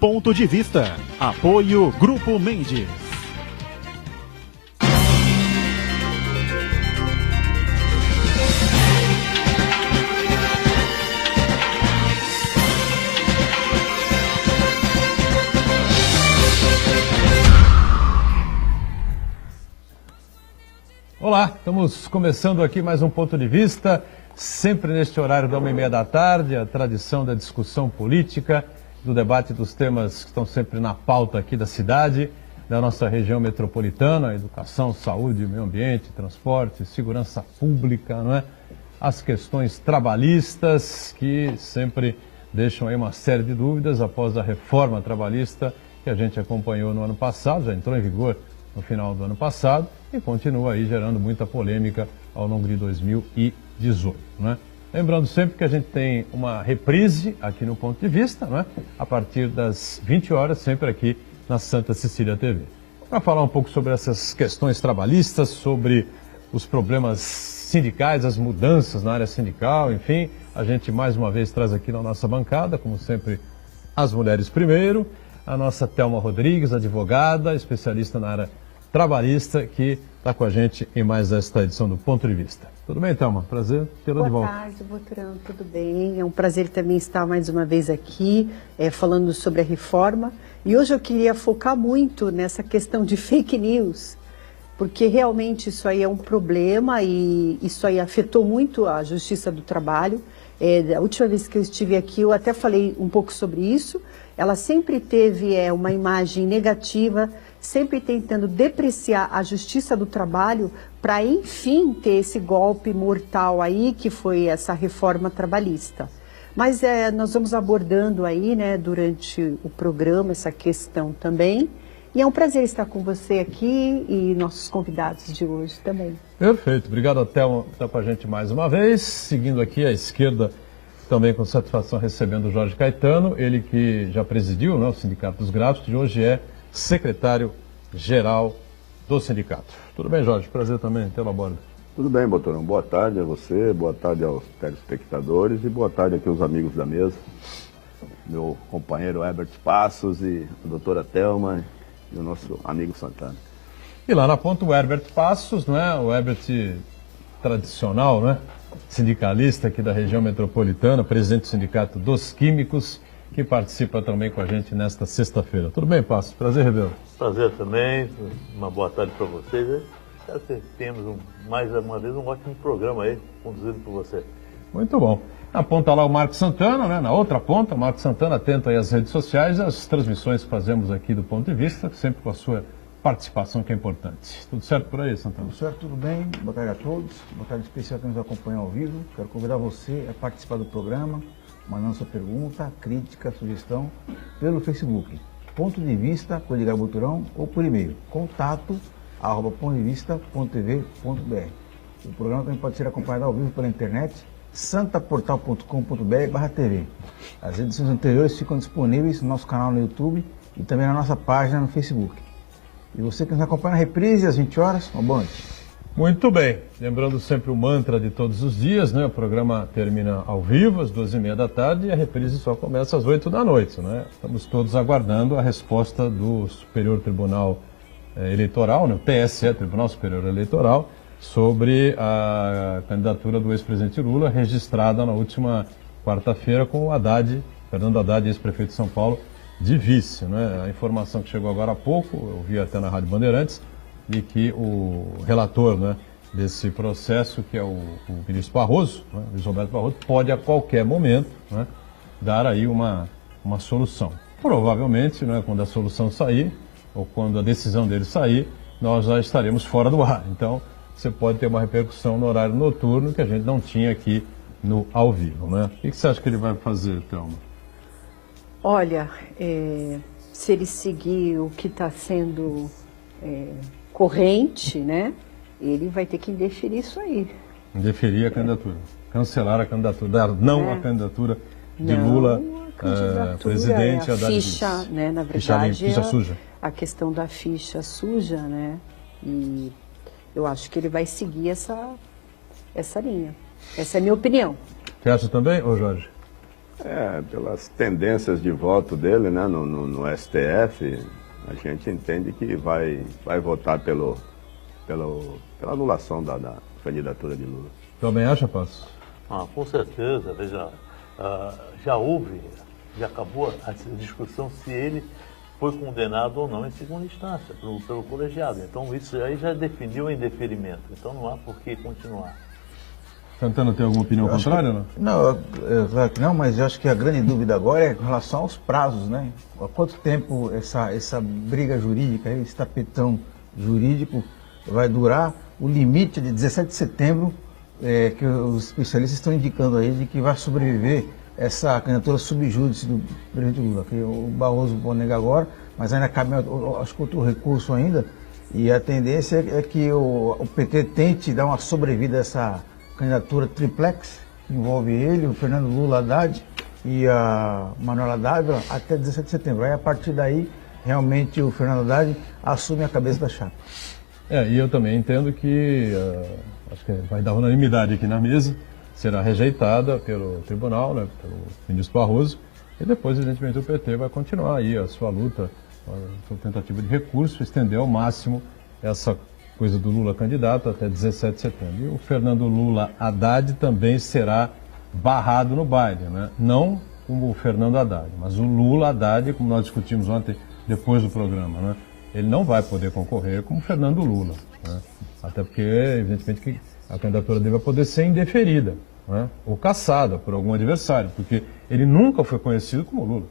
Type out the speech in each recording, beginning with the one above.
Ponto de Vista. Apoio Grupo Mendes. Olá, estamos começando aqui mais um Ponto de Vista, sempre neste horário da 1h30 da tarde, a tradição da discussão política, do debate dos temas que estão sempre na pauta aqui da cidade, da nossa região metropolitana, educação, saúde, meio ambiente, transporte, segurança pública, não é? As questões trabalhistas que sempre deixam aí uma série de dúvidas após a reforma trabalhista que a gente acompanhou no ano passado, já entrou em vigor no final do ano passado e continua aí gerando muita polêmica ao longo de 2018, né? Lembrando sempre que a gente tem uma reprise aqui no Ponto de Vista, né? A partir das 20 horas, sempre aqui na Santa Cecília TV. Para falar um pouco sobre essas questões trabalhistas, sobre os problemas sindicais, as mudanças na área sindical, enfim, a gente mais uma vez traz aqui na nossa bancada, como sempre, as mulheres primeiro, a nossa Thelma Rodrigues, advogada, especialista na área trabalhista, que está com a gente em mais esta edição do Ponto de Vista. Tudo bem, Thelma? Prazer tê-la de volta. Boa tarde, Boturão. Tudo bem? É um prazer também estar mais uma vez aqui, falando sobre a reforma. E hoje eu queria focar muito nessa questão de fake news, porque realmente isso aí é um problema e isso aí afetou muito a Justiça do Trabalho. A última vez que eu estive aqui, eu até falei um pouco sobre isso. Ela sempre teve uma imagem negativa, sempre tentando depreciar a Justiça do Trabalho para, enfim, ter esse golpe mortal aí, que foi essa reforma trabalhista. Mas nós vamos abordando aí, né, durante o programa, essa questão também. E é um prazer estar com você aqui e nossos convidados de hoje também. Perfeito. Obrigado, Thelma, por estar com a gente mais uma vez. Seguindo aqui à esquerda, também com satisfação recebendo o Jorge Caetano, ele que já presidiu, né, o Sindicato dos Gráficos e hoje é secretário-geral do sindicato. Tudo bem, Jorge? Prazer também tê-lo a bordo. Tudo bem, Boturão. Boa tarde a você, boa tarde aos telespectadores e boa tarde aqui aos amigos da mesa. Meu companheiro Herbert Passos e a doutora Thelma e o nosso amigo Santana. E lá na ponta o Herbert Passos, né? O Herbert tradicional, né? Sindicalista aqui da região metropolitana, presidente do Sindicato dos Químicos, que participa também com a gente nesta sexta-feira. Tudo bem, Passos? Prazer revê-lo. Prazer também, uma boa tarde para vocês. Espero que tenhamos mais uma vez um ótimo programa aí, conduzido por você. Muito bom. Na ponta lá o Marcos Santana, né? Na outra ponta, o Marcos Santana atento aí às redes sociais, às transmissões que fazemos aqui do Ponto de Vista, sempre com a sua participação que é importante. Tudo certo por aí, Santana? Tudo certo, tudo bem. Boa tarde a todos. Boa tarde especial que nos acompanha ao vivo. Quero convidar você a participar do programa, mandando sua pergunta, crítica, sugestão pelo Facebook. Ponto de Vista, por ligar Boturão, ou por e-mail, contato@pontodevista.tv.br. O programa também pode ser acompanhado ao vivo pela internet, santaportal.com.br/tv. As edições anteriores ficam disponíveis no nosso canal no YouTube e também na nossa página no Facebook. E você que nos acompanha na reprise às 20 horas, uma boa noite. Muito bem. Lembrando sempre o mantra de todos os dias, né? O programa termina ao vivo, às 2h30 da tarde, e a reprise só começa às 8 da noite, né? Estamos todos aguardando a resposta do Superior Tribunal Eleitoral, né? O TSE, Tribunal Superior Eleitoral, sobre a candidatura do ex-presidente Lula, registrada na última quarta-feira com o Fernando Haddad, ex-prefeito de São Paulo, de vice, né? A informação que chegou agora há pouco, eu vi até na Rádio Bandeirantes, de que o relator, né, desse processo, que é o ministro Barroso, né, Luiz Roberto Barroso, pode a qualquer momento, né, dar aí uma solução. Provavelmente, né, quando a solução sair, ou quando a decisão dele sair, nós já estaremos fora do ar. Então, você pode ter uma repercussão no horário noturno que a gente não tinha aqui no ao vivo, né? O que você acha que ele vai fazer, Thelma? Olha, se ele seguir o que está sendo corrente, né, ele vai ter que indeferir isso aí. Indeferir a candidatura, cancelar a candidatura, dar não à candidatura de Lula, presidente. A ficha, né, na verdade, ficha suja. A questão da ficha suja, né, e eu acho que ele vai seguir essa linha. Essa é a minha opinião. Você acha também, ô Jorge? Pelas tendências de voto dele, né, no STF, a gente entende que vai votar pela anulação da candidatura de Lula. Também acha, Passos? Com certeza, veja, já acabou a discussão se ele foi condenado ou não em segunda instância, pelo colegiado. Então isso aí já definiu o indeferimento, então não há por que continuar. Santana tem alguma opinião contrária, não? Não, claro que não, mas eu acho que a grande dúvida agora é com relação aos prazos, né? Há quanto tempo essa briga jurídica, esse tapetão jurídico vai durar? O limite de 17 de setembro, que os especialistas estão indicando aí, de que vai sobreviver essa candidatura subjúdice do presidente Lula, que o Barroso pode negar agora, mas ainda cabe, acho que outro recurso ainda, e a tendência é que o PT tente dar uma sobrevida a essa candidatura triplex, que envolve ele, o Fernando Lula Haddad e a Manuela Dávila, até 17 de setembro. Aí, a partir daí, realmente o Fernando Haddad assume a cabeça da chapa. E eu também entendo que, acho que vai dar unanimidade aqui na mesa, será rejeitada pelo tribunal, né, pelo ministro Barroso, e depois, evidentemente, o PT vai continuar aí a sua luta, a sua tentativa de recurso, estender ao máximo essa coisa do Lula candidato até 17 de setembro. E o Fernando Lula Haddad também será barrado no baile, né? Não como o Fernando Haddad, mas o Lula Haddad, como nós discutimos ontem, depois do programa, né? Ele não vai poder concorrer como o Fernando Lula, né? Até porque, evidentemente, que a candidatura dele vai poder ser indeferida, né? Ou cassada por algum adversário, porque ele nunca foi conhecido como Lula.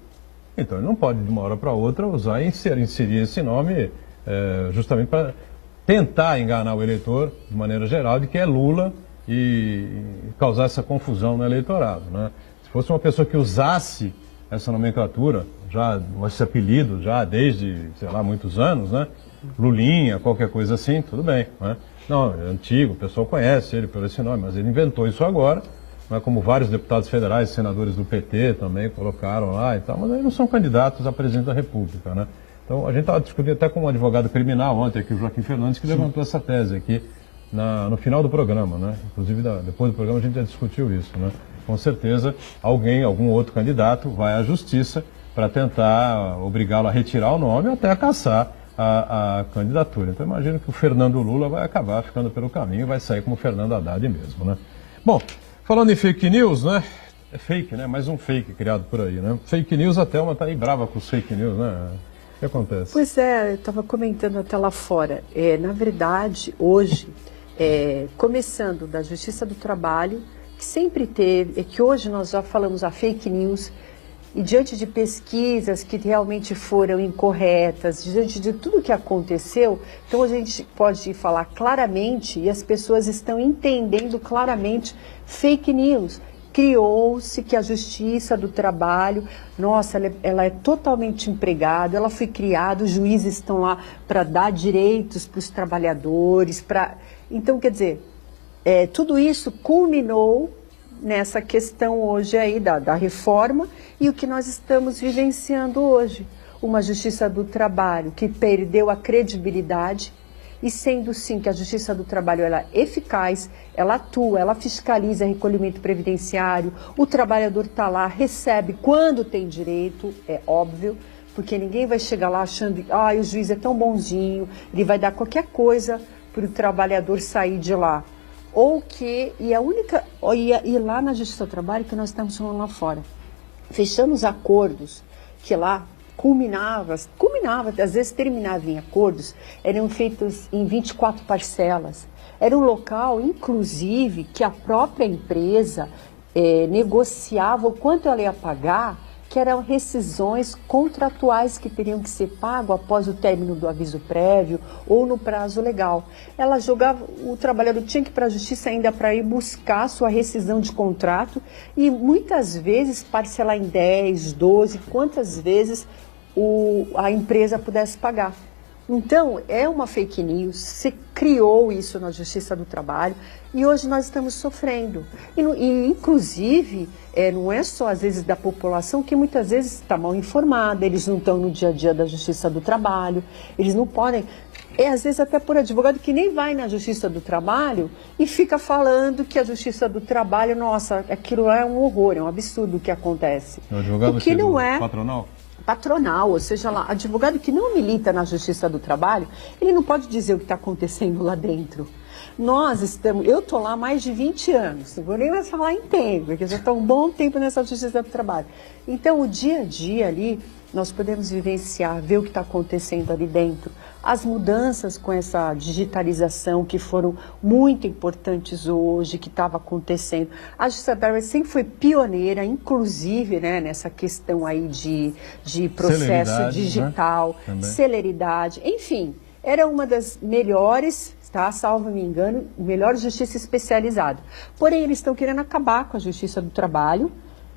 Então ele não pode, de uma hora para outra, usar e inserir esse nome justamente para tentar enganar o eleitor, de maneira geral, de que é Lula e causar essa confusão no eleitorado, né? Se fosse uma pessoa que usasse essa nomenclatura, já esse apelido, já desde, sei lá, muitos anos, né? Lulinha, qualquer coisa assim, tudo bem, né? Não, é antigo, o pessoal conhece ele pelo esse nome, mas ele inventou isso agora, né? Como vários deputados federais, senadores do PT também colocaram lá e tal, mas aí não são candidatos a presidente da República, né? Então, a gente estava discutindo até com um advogado criminal ontem, aqui, o Joaquim Fernandes, que levantou essa tese aqui no final do programa, né? Inclusive, depois do programa, a gente já discutiu isso, né? Com certeza, algum outro candidato vai à justiça para tentar obrigá-lo a retirar o nome ou até a cassar a candidatura. Então, imagino que o Fernando Lula vai acabar ficando pelo caminho e vai sair como Fernando Haddad mesmo, né? Bom, falando em fake news, né? É fake, né? Mais um fake criado por aí, né? Fake news, a Thelma tá aí brava com os fake news, né? O que acontece? Pois é, eu estava comentando até lá fora. Na verdade, hoje, começando da Justiça do Trabalho, que sempre teve, que hoje nós já falamos a fake news, e diante de pesquisas que realmente foram incorretas, diante de tudo que aconteceu, então a gente pode falar claramente, e as pessoas estão entendendo claramente, fake news. Criou-se que a Justiça do Trabalho, nossa, ela é totalmente empregada, ela foi criada, os juízes estão lá para dar direitos para os trabalhadores, Então, quer dizer, tudo isso culminou nessa questão hoje aí da reforma e o que nós estamos vivenciando hoje. Uma Justiça do Trabalho que perdeu a credibilidade, e sendo sim que a Justiça do Trabalho ela é eficaz, ela atua, ela fiscaliza recolhimento previdenciário, o trabalhador está lá, recebe quando tem direito, é óbvio, porque ninguém vai chegar lá achando que o juiz é tão bonzinho, ele vai dar qualquer coisa para o trabalhador sair de lá. E lá na Justiça do Trabalho que nós estamos falando lá fora, fechando os acordos que lá culminava, às vezes terminava em acordos, eram feitos em 24 parcelas. Era um local, inclusive, que a própria empresa negociava o quanto ela ia pagar, que eram rescisões contratuais que teriam que ser pago após o término do aviso prévio ou no prazo legal. Ela jogava, o trabalhador tinha que ir para a justiça ainda para ir buscar sua rescisão de contrato e muitas vezes parcelar em 10, 12, quantas vezes a empresa pudesse pagar. Então, é uma fake news, se criou isso na Justiça do Trabalho e hoje nós estamos sofrendo. Inclusive, não é só às vezes da população que muitas vezes está mal informada, eles não estão no dia a dia da Justiça do Trabalho, eles não podem às vezes até por advogado que nem vai na Justiça do Trabalho e fica falando que a Justiça do Trabalho, nossa, aquilo é um horror, é um absurdo o que acontece. O advogado o que não é patronal? Patronal, ou seja lá, advogado que não milita na Justiça do Trabalho, ele não pode dizer o que está acontecendo lá dentro. Eu estou lá há mais de 20 anos, não vou nem mais falar em tempo, porque eu já estou um bom tempo nessa Justiça do Trabalho. Então, o dia a dia ali, nós podemos vivenciar, ver o que está acontecendo ali dentro. As mudanças com essa digitalização que foram muito importantes hoje, que estava acontecendo. A Justiça do Trabalho sempre foi pioneira, inclusive, né, nessa questão aí de processo digital, né? Celeridade, enfim, era uma das melhores, tá, salvo me engano, melhor justiça especializada. Porém, eles estão querendo acabar com a Justiça do Trabalho,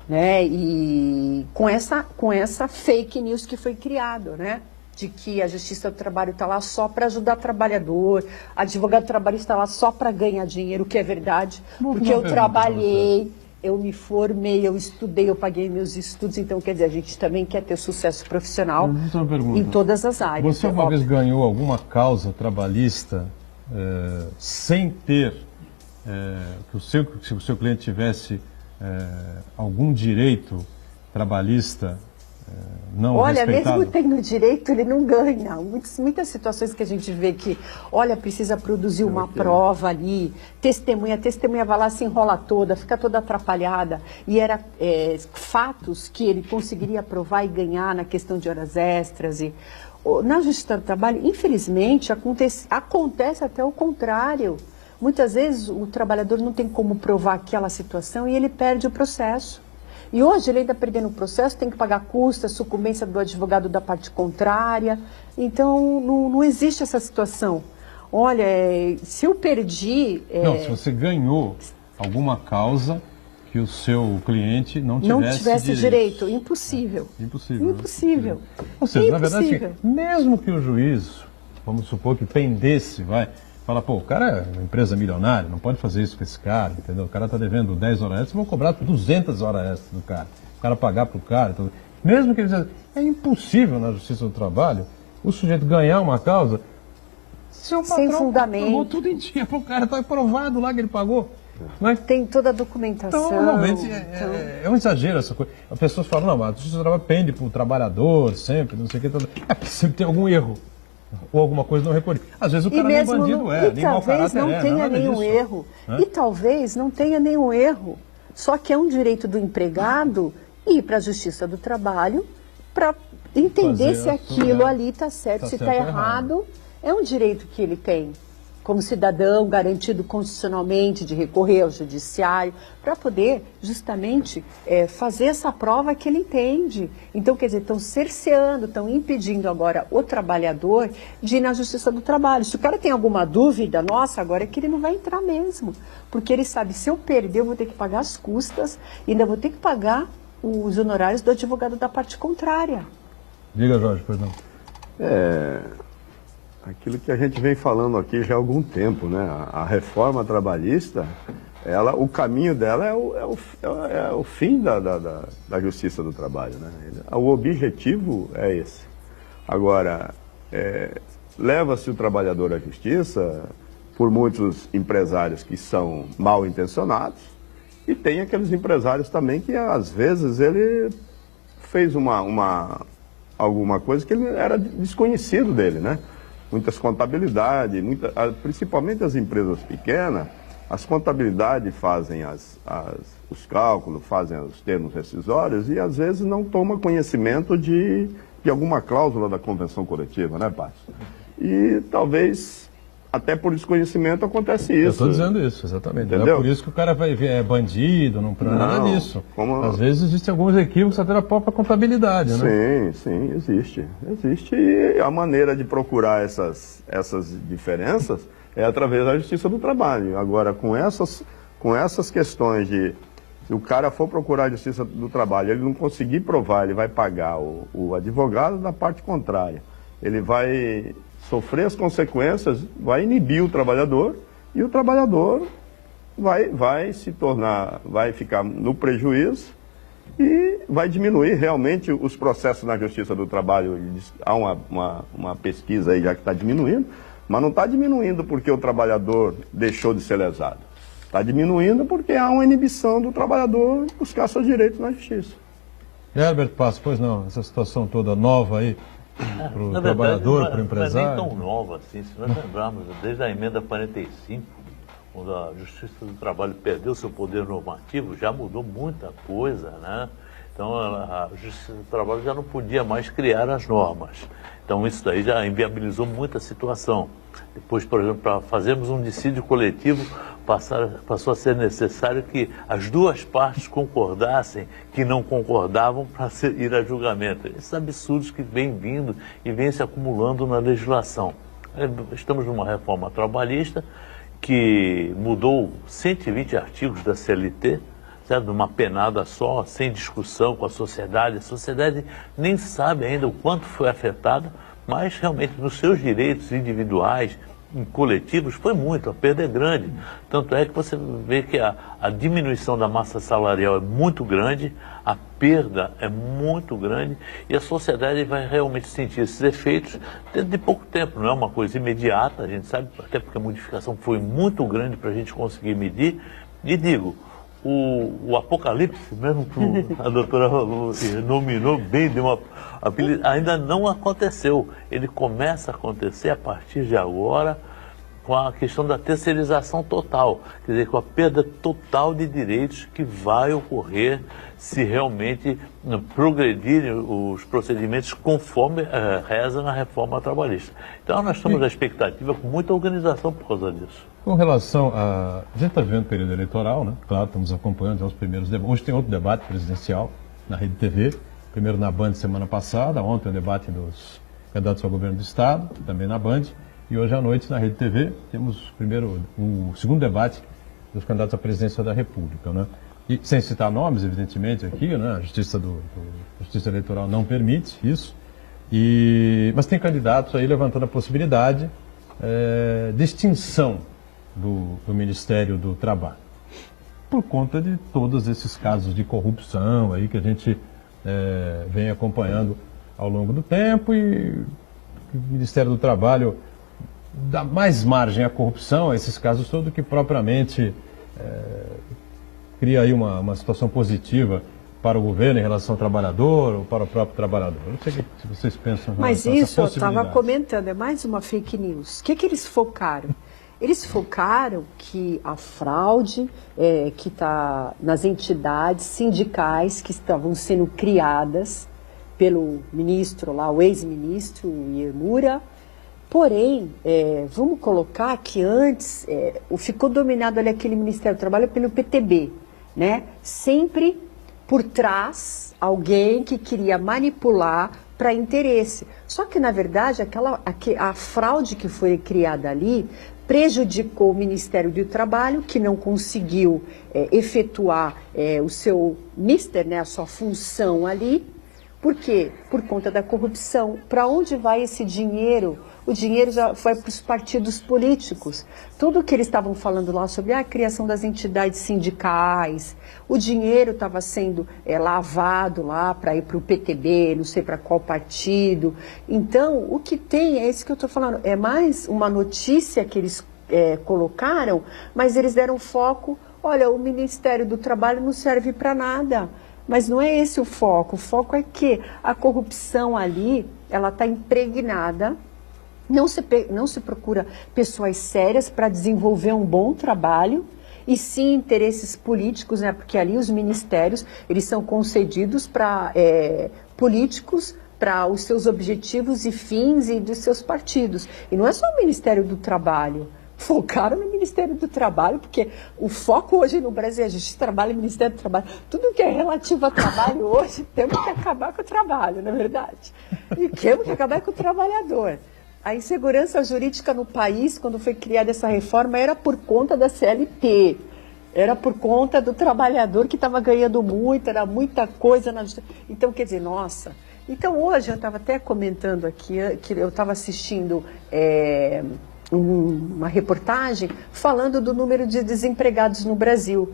né, e com essa fake news que foi criado, né? De que a Justiça do Trabalho está lá só para ajudar o trabalhador, advogado trabalhista está lá só para ganhar dinheiro, o que é verdade, porque eu trabalhei, eu me formei, eu estudei, eu paguei meus estudos, então quer dizer, a gente também quer ter sucesso profissional em todas as áreas. Você alguma vez ganhou alguma causa trabalhista sem ter, se o seu cliente tivesse algum direito trabalhista não respeitado? Mesmo tendo direito, ele não ganha. Muitas situações que a gente vê que, precisa produzir uma prova ali, testemunha vai lá, se enrola toda, fica toda atrapalhada. E era fatos que ele conseguiria provar e ganhar na questão de horas extras. Na Justiça do Trabalho, infelizmente, acontece até o contrário. Muitas vezes o trabalhador não tem como provar aquela situação e ele perde o processo. E hoje ele ainda perdendo o processo, tem que pagar custas, sucumbência do advogado da parte contrária. Então, não existe essa situação. Olha, se eu perdi... Não, se você ganhou alguma causa que o seu cliente não tivesse direito. Impossível. Impossível. Impossível. Ou seja, na verdade, mesmo que o juiz, vamos supor que pendesse, fala, pô, o cara é uma empresa milionária, não pode fazer isso com esse cara, entendeu? O cara está devendo 10 horas extras, vão cobrar 200 horas extras do cara. O cara pagar para o cara, tudo. Mesmo que ele diga, é impossível na Justiça do Trabalho o sujeito ganhar uma causa sem fundamento. Pagou tudo em dia, o cara está provado lá que ele pagou. Mas, tem toda a documentação. Então, realmente, é um exagero essa coisa. As pessoas falam, não, a Justiça do Trabalho pende para o trabalhador sempre, não sei o que. Sempre tem algum erro. Ou alguma coisa não recolhida. Às vezes o cara nem bandido nem mau caráter não tenha nenhum erro. E talvez não tenha nenhum erro. Só que é um direito do empregado ir para a Justiça do Trabalho para entender se aquilo ali está certo, se está errado. É um direito que ele tem, como cidadão, garantido constitucionalmente de recorrer ao judiciário, para poder justamente fazer essa prova que ele entende. Então, quer dizer, estão cerceando, estão impedindo agora o trabalhador de ir na Justiça do Trabalho. Se o cara tem alguma dúvida, nossa, agora é que ele não vai entrar mesmo. Porque ele sabe, se eu perder, eu vou ter que pagar as custas e ainda vou ter que pagar os honorários do advogado da parte contrária. Diga, Jorge, perdão. Aquilo que a gente vem falando aqui já há algum tempo, né? A reforma trabalhista, o caminho dela é o fim da Justiça do Trabalho, né? O objetivo é esse. Agora, leva-se o trabalhador à justiça por muitos empresários que são mal intencionados e tem aqueles empresários também que, às vezes, ele fez alguma coisa que ele era desconhecido dele, né? Muitas contabilidades, principalmente as empresas pequenas, as contabilidades fazem os cálculos, fazem os termos rescisórios e às vezes não toma conhecimento de alguma cláusula da convenção coletiva, né, Passo? E talvez até por desconhecimento acontece isso. Eu estou dizendo isso, exatamente. Entendeu? Não é por isso que o cara é bandido, não nada disso. Às vezes existem alguns equívocos até na própria contabilidade, né? Sim, existe. Existe e a maneira de procurar essas diferenças é através da Justiça do Trabalho. Agora, com essas questões de se o cara for procurar a Justiça do Trabalho, ele não conseguir provar, ele vai pagar o advogado da parte contrária. Ele vai sofrer as consequências, vai inibir o trabalhador e o trabalhador vai ficar no prejuízo e vai diminuir realmente os processos na Justiça do Trabalho. Há uma pesquisa aí já que está diminuindo, Mas não está diminuindo porque o trabalhador deixou de ser lesado. Está diminuindo porque há uma inibição do trabalhador buscar seus direitos na justiça. Herbert Passos, pois não, essa situação toda nova aí para o trabalhador, para o empresário. Não é nem tão nova assim, se nós lembrarmos, desde a emenda 45, quando a Justiça do Trabalho perdeu seu poder normativo, já mudou muita coisa, né? Então a Justiça do Trabalho já não podia mais criar as normas. Então isso daí já inviabilizou muita situação. Depois, por exemplo, para fazermos um dissídio coletivo, passou a ser necessário que as duas partes concordassem que não concordavam para ir a julgamento. Esses absurdos que vêm vindo e vêm se acumulando na legislação. Estamos numa reforma trabalhista que mudou 120 artigos da CLT, certo? Uma penada só, sem discussão com a sociedade. A sociedade nem sabe ainda o quanto foi afetada, mas realmente nos seus direitos individuais, coletivos, foi muito, a perda é grande. Tanto é que você vê que a diminuição da massa salarial é muito grande, a perda é muito grande e a sociedade vai realmente sentir esses efeitos dentro de pouco tempo. Não é uma coisa imediata, a gente sabe, até porque a modificação foi muito grande para a gente conseguir medir. E digo, o apocalipse, mesmo que a doutora nominou bem, deu uma ainda não aconteceu. Ele começa a acontecer a partir de agora com a questão da terceirização total, quer dizer, com a perda total de direitos que vai ocorrer se realmente progredirem os procedimentos conforme reza na reforma trabalhista. Então nós estamos à expectativa com muita organização por causa disso. Com relação a... A gente está vivendo o período eleitoral, né? Claro, estamos acompanhando já os primeiros debates. Hoje tem outro debate presidencial na Rede TV. Primeiro na Band semana passada, ontem o debate dos candidatos ao governo do Estado, também na Band. E hoje à noite na Rede TV temos o segundo debate dos candidatos à presidência da República, né? E sem citar nomes, evidentemente, aqui, né? A Justiça Eleitoral não permite isso. Mas tem candidatos aí levantando a possibilidade de extinção do Ministério do Trabalho, por conta de todos esses casos de corrupção aí que a gente vem acompanhando ao longo do tempo, e o Ministério do Trabalho dá mais margem à corrupção, a esses casos todos, do que propriamente cria aí uma situação positiva para o governo em relação ao trabalhador ou para o próprio trabalhador. Eu não sei o que vocês pensam. Mas isso eu estava comentando, é mais uma fake news. O que eles focaram? Eles focaram que a fraude que está nas entidades sindicais que estavam sendo criadas pelo ministro lá, o ex-ministro Iemura. Porém, vamos colocar que antes ficou dominado ali aquele Ministério do Trabalho pelo PTB, né? Sempre por trás alguém que queria manipular para interesse. Só que, na verdade, a fraude que foi criada ali prejudicou o Ministério do Trabalho, que não conseguiu efetuar o seu mister, né, a sua função ali. Por quê? Por conta da corrupção. Para onde vai esse dinheiro? O dinheiro já foi para os partidos políticos. Tudo que eles estavam falando lá sobre a criação das entidades sindicais, o dinheiro estava sendo lavado lá para ir para o PTB, não sei para qual partido. Então, o que tem, é isso que eu estou falando, é mais uma notícia que eles colocaram, mas eles deram foco, olha, o Ministério do Trabalho não serve para nada. Mas não é esse o foco é que a corrupção ali, ela está impregnada. Não se procura pessoas sérias para desenvolver um bom trabalho, e sim interesses políticos, né? Porque ali os ministérios, eles são concedidos para políticos, para os seus objetivos e fins e dos seus partidos. E não é só o Ministério do Trabalho. Focaram no Ministério do Trabalho, porque o foco hoje no Brasil é a Justiça do Trabalho e Ministério do Trabalho. Tudo que é relativo a trabalho hoje, temos que acabar com o trabalho, não é verdade? E temos que acabar com o trabalhador. A insegurança jurídica no país, quando foi criada essa reforma, era por conta da CLT. Era por conta do trabalhador que estava ganhando muito, era muita coisa na justiça. Então, quer dizer, nossa. Então, hoje, eu estava até comentando aqui, que eu estava assistindo uma reportagem falando do número de desempregados no Brasil.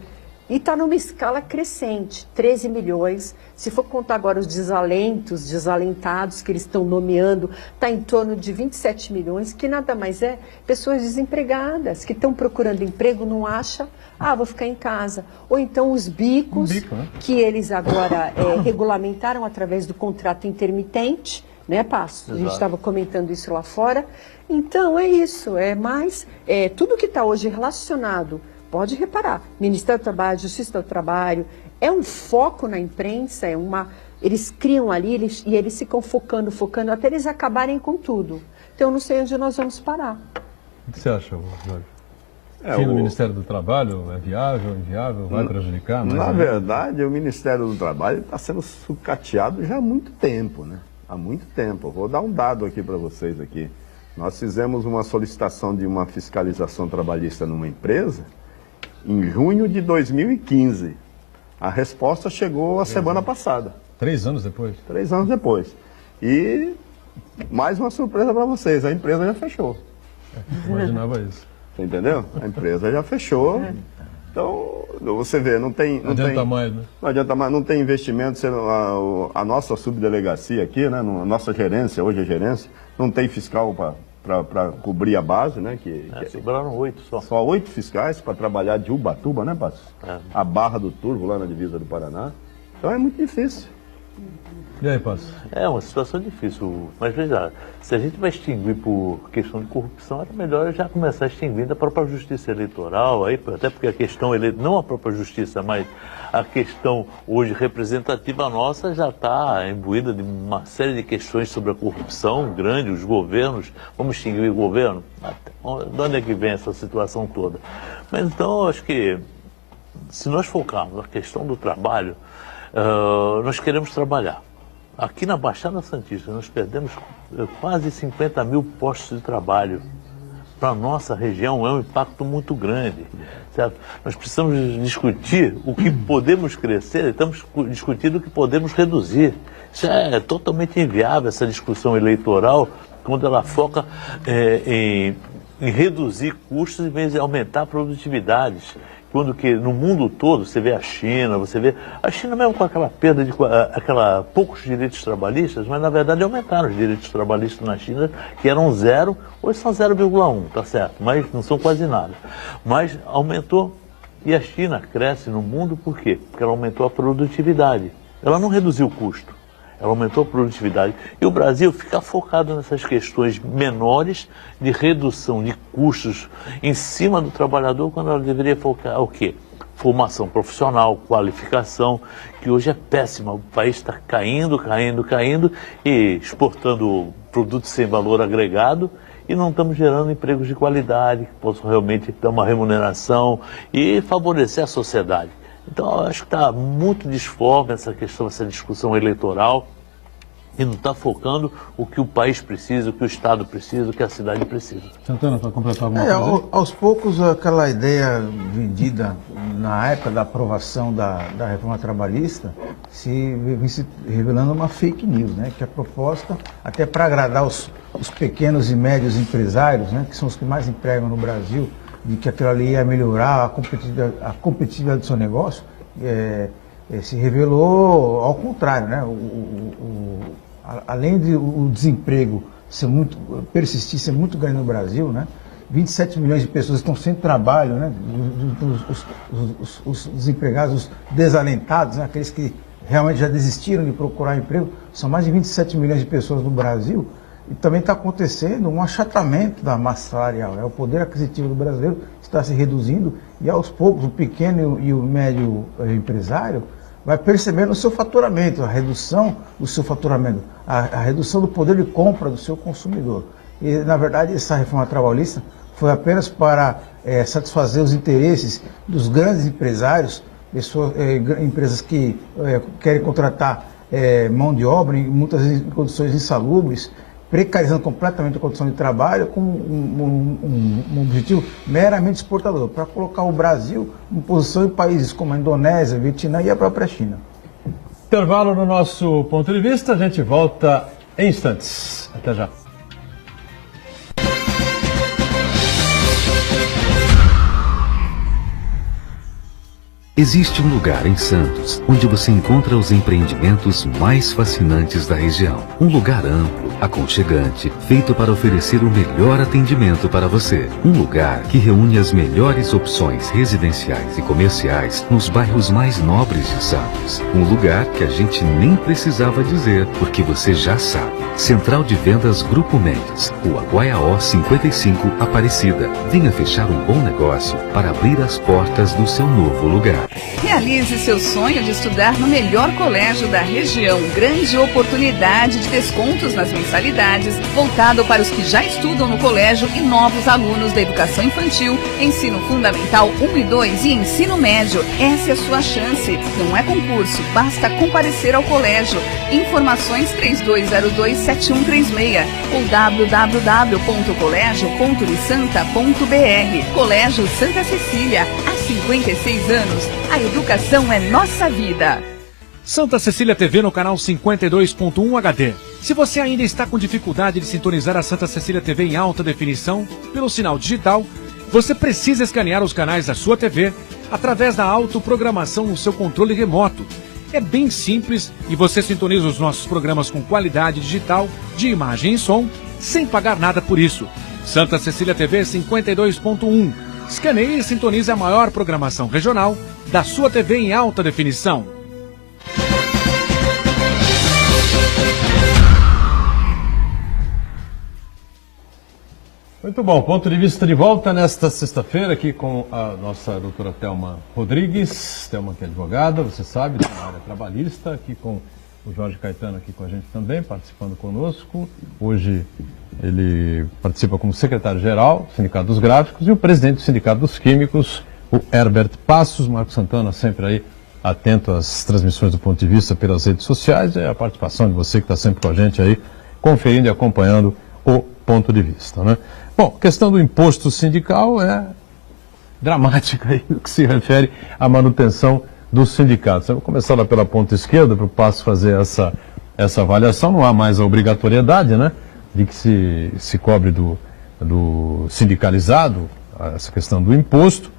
E está numa escala crescente, 13 milhões. Se for contar agora os desalentados que eles estão nomeando, está em torno de 27 milhões, que nada mais é pessoas desempregadas, que estão procurando emprego, não acham, vou ficar em casa. Ou então os bicos, que eles agora regulamentaram através do contrato intermitente, né, Passos? A gente estava comentando isso lá fora. Então, é isso, tudo que está hoje relacionado. Pode reparar, Ministério do Trabalho, Justiça do Trabalho, é um foco na imprensa, eles criam ali e eles ficam focando, até eles acabarem com tudo. Então, eu não sei onde nós vamos parar. O que você acha, Jorge? Fim do Ministério do Trabalho é viável, inviável, vai prejudicar? Na verdade, o Ministério do Trabalho está sendo sucateado já há muito tempo, né? Há muito tempo. Eu vou dar um dado aqui para vocês aqui. Nós fizemos uma solicitação de uma fiscalização trabalhista numa empresa em junho de 2015. A resposta chegou a semana passada. 3 anos depois? 3 anos depois. E mais uma surpresa para vocês, a empresa já fechou. Imaginava isso. Você entendeu? A empresa já fechou. Então, você vê, não adianta mais, né? Não adianta mais, não tem investimento. A nossa subdelegacia aqui, né? A nossa gerência, hoje é gerência, não tem fiscal para cobrir a base, né? Sobraram 8 só. Só 8 fiscais para trabalhar de Ubatuba, né, Passos? A Barra do Turvo, lá na divisa do Paraná. Então é muito difícil. E aí, Passos? É uma situação difícil, mas veja, se a gente vai extinguir por questão de corrupção, era melhor já começar extinguindo a própria justiça eleitoral, até porque a questão, não a própria justiça, mas a questão hoje representativa nossa já está imbuída de uma série de questões sobre a corrupção grande, os governos, vamos extinguir o governo? De onde é que vem essa situação toda? Mas então, acho que se nós focarmos na questão do trabalho, nós queremos trabalhar. Aqui na Baixada Santista, nós perdemos quase 50 mil postos de trabalho. Para a nossa região é um impacto muito grande, certo? Nós precisamos discutir o que podemos crescer, estamos discutindo o que podemos reduzir. Isso é totalmente inviável, essa discussão eleitoral, quando ela foca em reduzir custos em vez de aumentar produtividades. Quando que no mundo todo você vê a China mesmo com aquela perda de poucos direitos trabalhistas, mas na verdade aumentaram os direitos trabalhistas na China, que eram 0, hoje são 0,1, tá certo, mas não são quase nada. Mas aumentou e a China cresce no mundo por quê? Porque ela aumentou a produtividade, ela não reduziu o custo. Ela aumentou a produtividade. E o Brasil fica focado nessas questões menores de redução de custos em cima do trabalhador, quando ela deveria focar o quê? Formação profissional, qualificação, que hoje é péssima. O país está caindo e exportando produtos sem valor agregado e não estamos gerando empregos de qualidade que possam realmente dar uma remuneração e favorecer a sociedade. Então, eu acho que está muito disforme essa questão, essa discussão eleitoral, e não está focando o que o país precisa, o que o Estado precisa, o que a cidade precisa. Santana, para completar alguma coisa? Aos poucos, aquela ideia vendida na época da aprovação da reforma trabalhista vem se revelando uma fake news, né? Que a proposta, até para agradar os pequenos e médios empresários, né? Que são os que mais empregam no Brasil, de que aquilo ali ia melhorar a competitividade do seu negócio, se revelou ao contrário, né? Além de o desemprego persistir, ser muito grande no Brasil, né? 27 milhões de pessoas estão sem trabalho, né? Os desempregados, os desalentados, né? Aqueles que realmente já desistiram de procurar emprego, são mais de 27 milhões de pessoas no Brasil. E também está acontecendo um achatamento da massa salarial. O poder aquisitivo do brasileiro está se reduzindo e, aos poucos, o pequeno e o médio empresário vai percebendo o seu faturamento, a redução do seu faturamento, a redução do poder de compra do seu consumidor. E, na verdade, essa reforma trabalhista foi apenas para satisfazer os interesses dos grandes empresários, empresas que querem contratar mão de obra, muitas vezes em condições insalubres, precarizando completamente a condição de trabalho com um objetivo meramente exportador, para colocar o Brasil em posição em países como a Indonésia, Vietnã e a própria China. Intervalo no nosso ponto de vista, a gente volta em instantes. Até já. Existe um lugar em Santos onde você encontra os empreendimentos mais fascinantes da região. Um lugar amplo, aconchegante, feito para oferecer o melhor atendimento para você. Um lugar que reúne as melhores opções residenciais e comerciais nos bairros mais nobres de Santos. Um lugar que a gente nem precisava dizer, porque você já sabe. Central de Vendas Grupo Mendes, Rua Guaiaó 55, Aparecida. Venha fechar um bom negócio para abrir as portas do seu novo lugar. Realize seu sonho de estudar no melhor colégio da região. Grande oportunidade de descontos nas mensalidades, voltado para os que já estudam no colégio e novos alunos da educação infantil, ensino fundamental 1 e 2 e ensino médio. Essa é a sua chance. Não é concurso, basta comparecer ao colégio. Informações 3202-7136 ou www.colégio.unisanta.br. Colégio Santa Cecília, há 56 anos. A educação é nossa vida. Santa Cecília TV no canal 52.1 HD. Se você ainda está com dificuldade de sintonizar a Santa Cecília TV em alta definição pelo sinal digital, você precisa escanear os canais da sua TV através da autoprogramação no seu controle remoto. É bem simples e você sintoniza os nossos programas com qualidade digital, de imagem e som, sem pagar nada por isso. Santa Cecília TV 52.1. Escaneie e sintonize a maior programação regional da sua TV em alta definição. Muito bom, ponto de vista de volta nesta sexta-feira aqui com a nossa doutora Thelma Rodrigues. Thelma que é advogada, você sabe, da área trabalhista, aqui com o Jorge Caetano aqui com a gente também, participando conosco. Hoje ele participa como secretário-geral do Sindicato dos Gráficos e o presidente do Sindicato dos Químicos, o Herbert Passos. Marco Santana sempre aí atento às transmissões do ponto de vista pelas redes sociais e a participação de você que está sempre com a gente aí, conferindo e acompanhando o ponto de vista, né? Bom, a questão do imposto sindical é dramática aí no que se refere à manutenção dos sindicatos. Eu vou começar lá pela ponta esquerda para o Passo fazer essa avaliação. Não há mais a obrigatoriedade, né, de que se cobre do sindicalizado essa questão do imposto.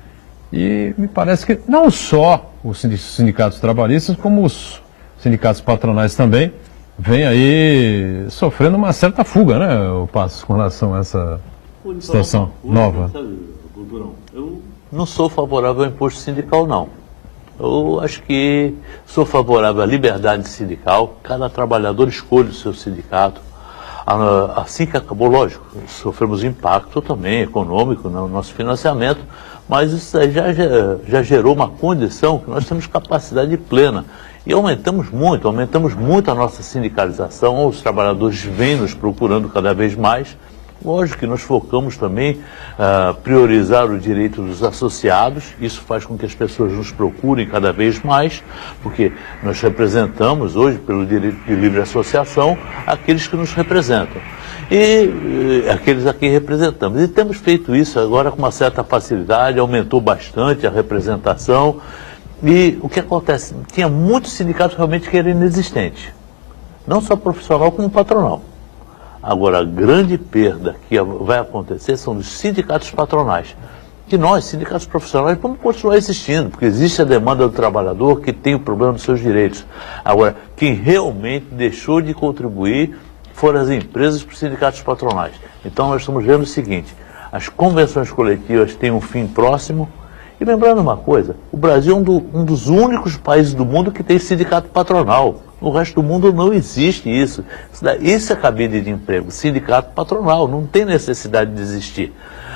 E me parece que não só os sindicatos trabalhistas, como os sindicatos patronais também, vem aí sofrendo uma certa fuga, né, o Passo, com relação a essa situação nova. Eu não sou favorável ao imposto sindical, não. Eu acho que sou favorável à liberdade sindical, cada trabalhador escolhe o seu sindicato. Assim que acabou, lógico, sofremos impacto também econômico no nosso financiamento, mas isso aí já gerou uma condição que nós temos capacidade plena. E aumentamos muito a nossa sindicalização, os trabalhadores vêm nos procurando cada vez mais. Lógico que nós focamos também priorizar o direito dos associados, isso faz com que as pessoas nos procurem cada vez mais, porque nós representamos hoje, pelo direito de livre associação, aqueles que nos representam. E aqueles a quem representamos. E temos feito isso agora com uma certa facilidade, aumentou bastante a representação. E o que acontece? Tinha muitos sindicatos realmente que eram inexistentes, não só profissional como patronal. Agora, a grande perda que vai acontecer são dos sindicatos patronais. Que nós, sindicatos profissionais, vamos continuar existindo, porque existe a demanda do trabalhador que tem o problema dos seus direitos. Agora, quem realmente deixou de contribuir foram as empresas para os sindicatos patronais. Então, nós estamos vendo o seguinte, as convenções coletivas têm um fim próximo. E lembrando uma coisa, o Brasil é um dos únicos países do mundo que tem sindicato patronal. No resto do mundo não existe isso. Isso é cabide de emprego, sindicato patronal, não tem necessidade de existir.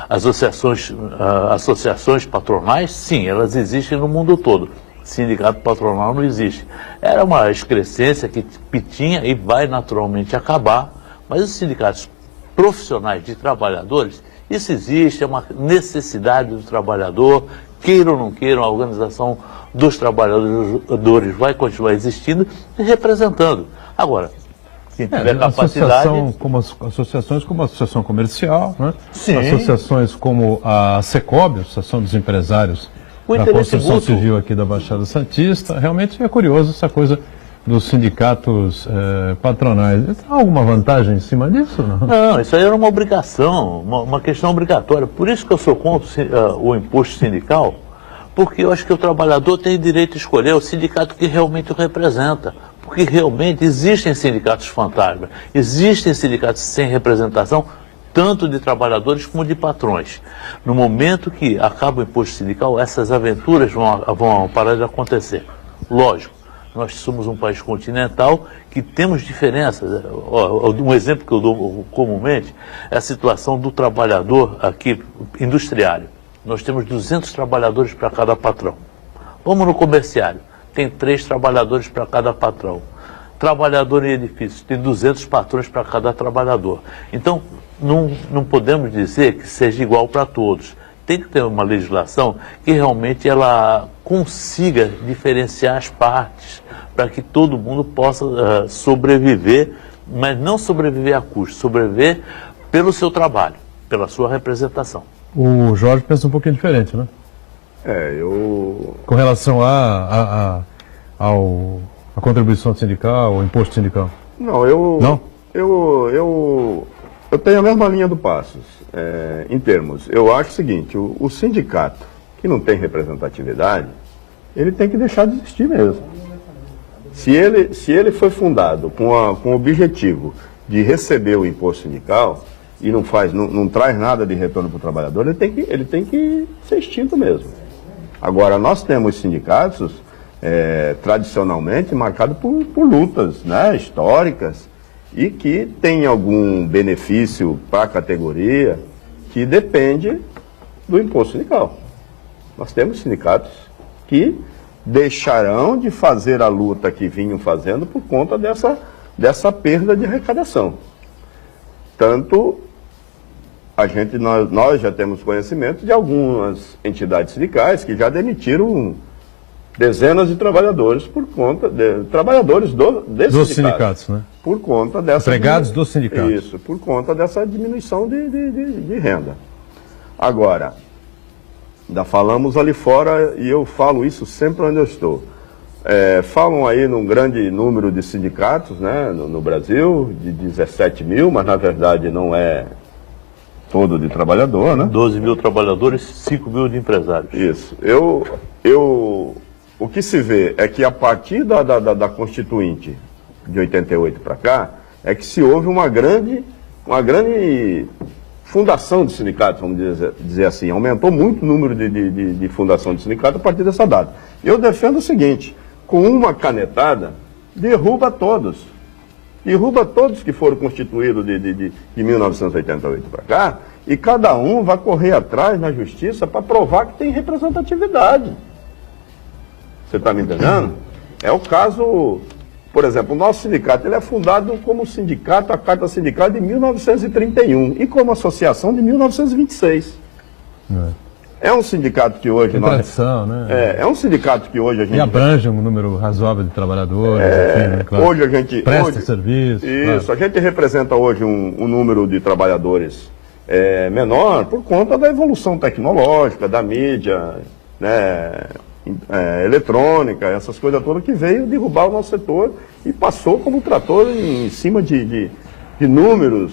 As associações patronais, sim, elas existem no mundo todo. Sindicato patronal não existe. Era uma excrescência que tinha e vai naturalmente acabar, mas os sindicatos profissionais de trabalhadores, isso existe, é uma necessidade do trabalhador, queiram ou não queiram, a organização dos trabalhadores vai continuar existindo e representando. Agora, quem tiver capacidade... Associações como a Associação Comercial, né? Sim. Associações como a Secob, Associação dos Empresários da Construção Civil aqui da Baixada Santista. Realmente é curioso essa coisa dos sindicatos patronais. Há alguma vantagem em cima disso? Não, isso aí era uma obrigação, uma questão obrigatória. Por isso que eu sou contra o imposto sindical, Porque eu acho que o trabalhador tem direito de escolher o sindicato que realmente o representa. Porque realmente existem sindicatos fantasma, existem sindicatos sem representação, tanto de trabalhadores como de patrões. No momento que acaba o imposto sindical, essas aventuras vão parar de acontecer. Lógico, nós somos um país continental que temos diferenças. Um exemplo que eu dou comumente é a situação do trabalhador aqui, industriário. Nós temos 200 trabalhadores para cada patrão. Vamos no comerciário, tem 3 trabalhadores para cada patrão. Trabalhador em edifício, tem 200 patrões para cada trabalhador. Então, não podemos dizer que seja igual para todos. Tem que ter uma legislação que realmente ela consiga diferenciar as partes para que todo mundo possa sobreviver, mas não sobreviver a custo, sobreviver pelo seu trabalho, pela sua representação. O Jorge pensa um pouquinho diferente, né? Com relação à contribuição sindical, ao imposto sindical. Não, eu tenho a mesma linha do Passos, em termos. Eu acho o seguinte, o sindicato que não tem representatividade, ele tem que deixar de existir mesmo. Se ele foi fundado com o objetivo de receber o imposto sindical e não traz nada de retorno para o trabalhador, ele tem que ser extinto mesmo. Agora, nós temos sindicatos tradicionalmente marcados por lutas, né, históricas, e que tem algum benefício para a categoria que depende do imposto sindical. Nós temos sindicatos que deixarão de fazer a luta que vinham fazendo por conta dessa perda de arrecadação. Tanto nós já temos conhecimento de algumas entidades sindicais que já demitiram dezenas de trabalhadores por conta dos sindicatos, né? Por conta dessa empregados dos sindicatos. Isso, por conta dessa diminuição de renda. Agora, ainda falamos ali fora, e eu falo isso sempre onde eu estou. Falam aí num grande número de sindicatos, né, no Brasil, de 17 mil, mas na verdade não é todo de trabalhador, né? 12 mil trabalhadores, 5 mil de empresários. Isso. O que se vê é que a partir da Constituinte de 88 para cá, é que se houve uma grande fundação de sindicatos, vamos dizer assim. Aumentou muito o número de fundação de sindicatos a partir dessa data. Eu defendo o seguinte, com uma canetada, derruba todos que foram constituídos de 1988 para cá, e cada um vai correr atrás na justiça para provar que tem representatividade. Você está me entendendo? É o caso, por exemplo, o nosso sindicato, ele é fundado como sindicato, a Carta Sindical de 1931 e como associação de 1926. É um sindicato que hoje... tradição, né? É um sindicato que hoje a gente... E abrange um número razoável de trabalhadores, enfim, né? Claro. Hoje a gente... Presta serviço. Isso, claro. A gente representa hoje um número de trabalhadores menor por conta da evolução tecnológica, da mídia, né? Eletrônica, essas coisas todas que veio derrubar o nosso setor e passou como trator em cima de números.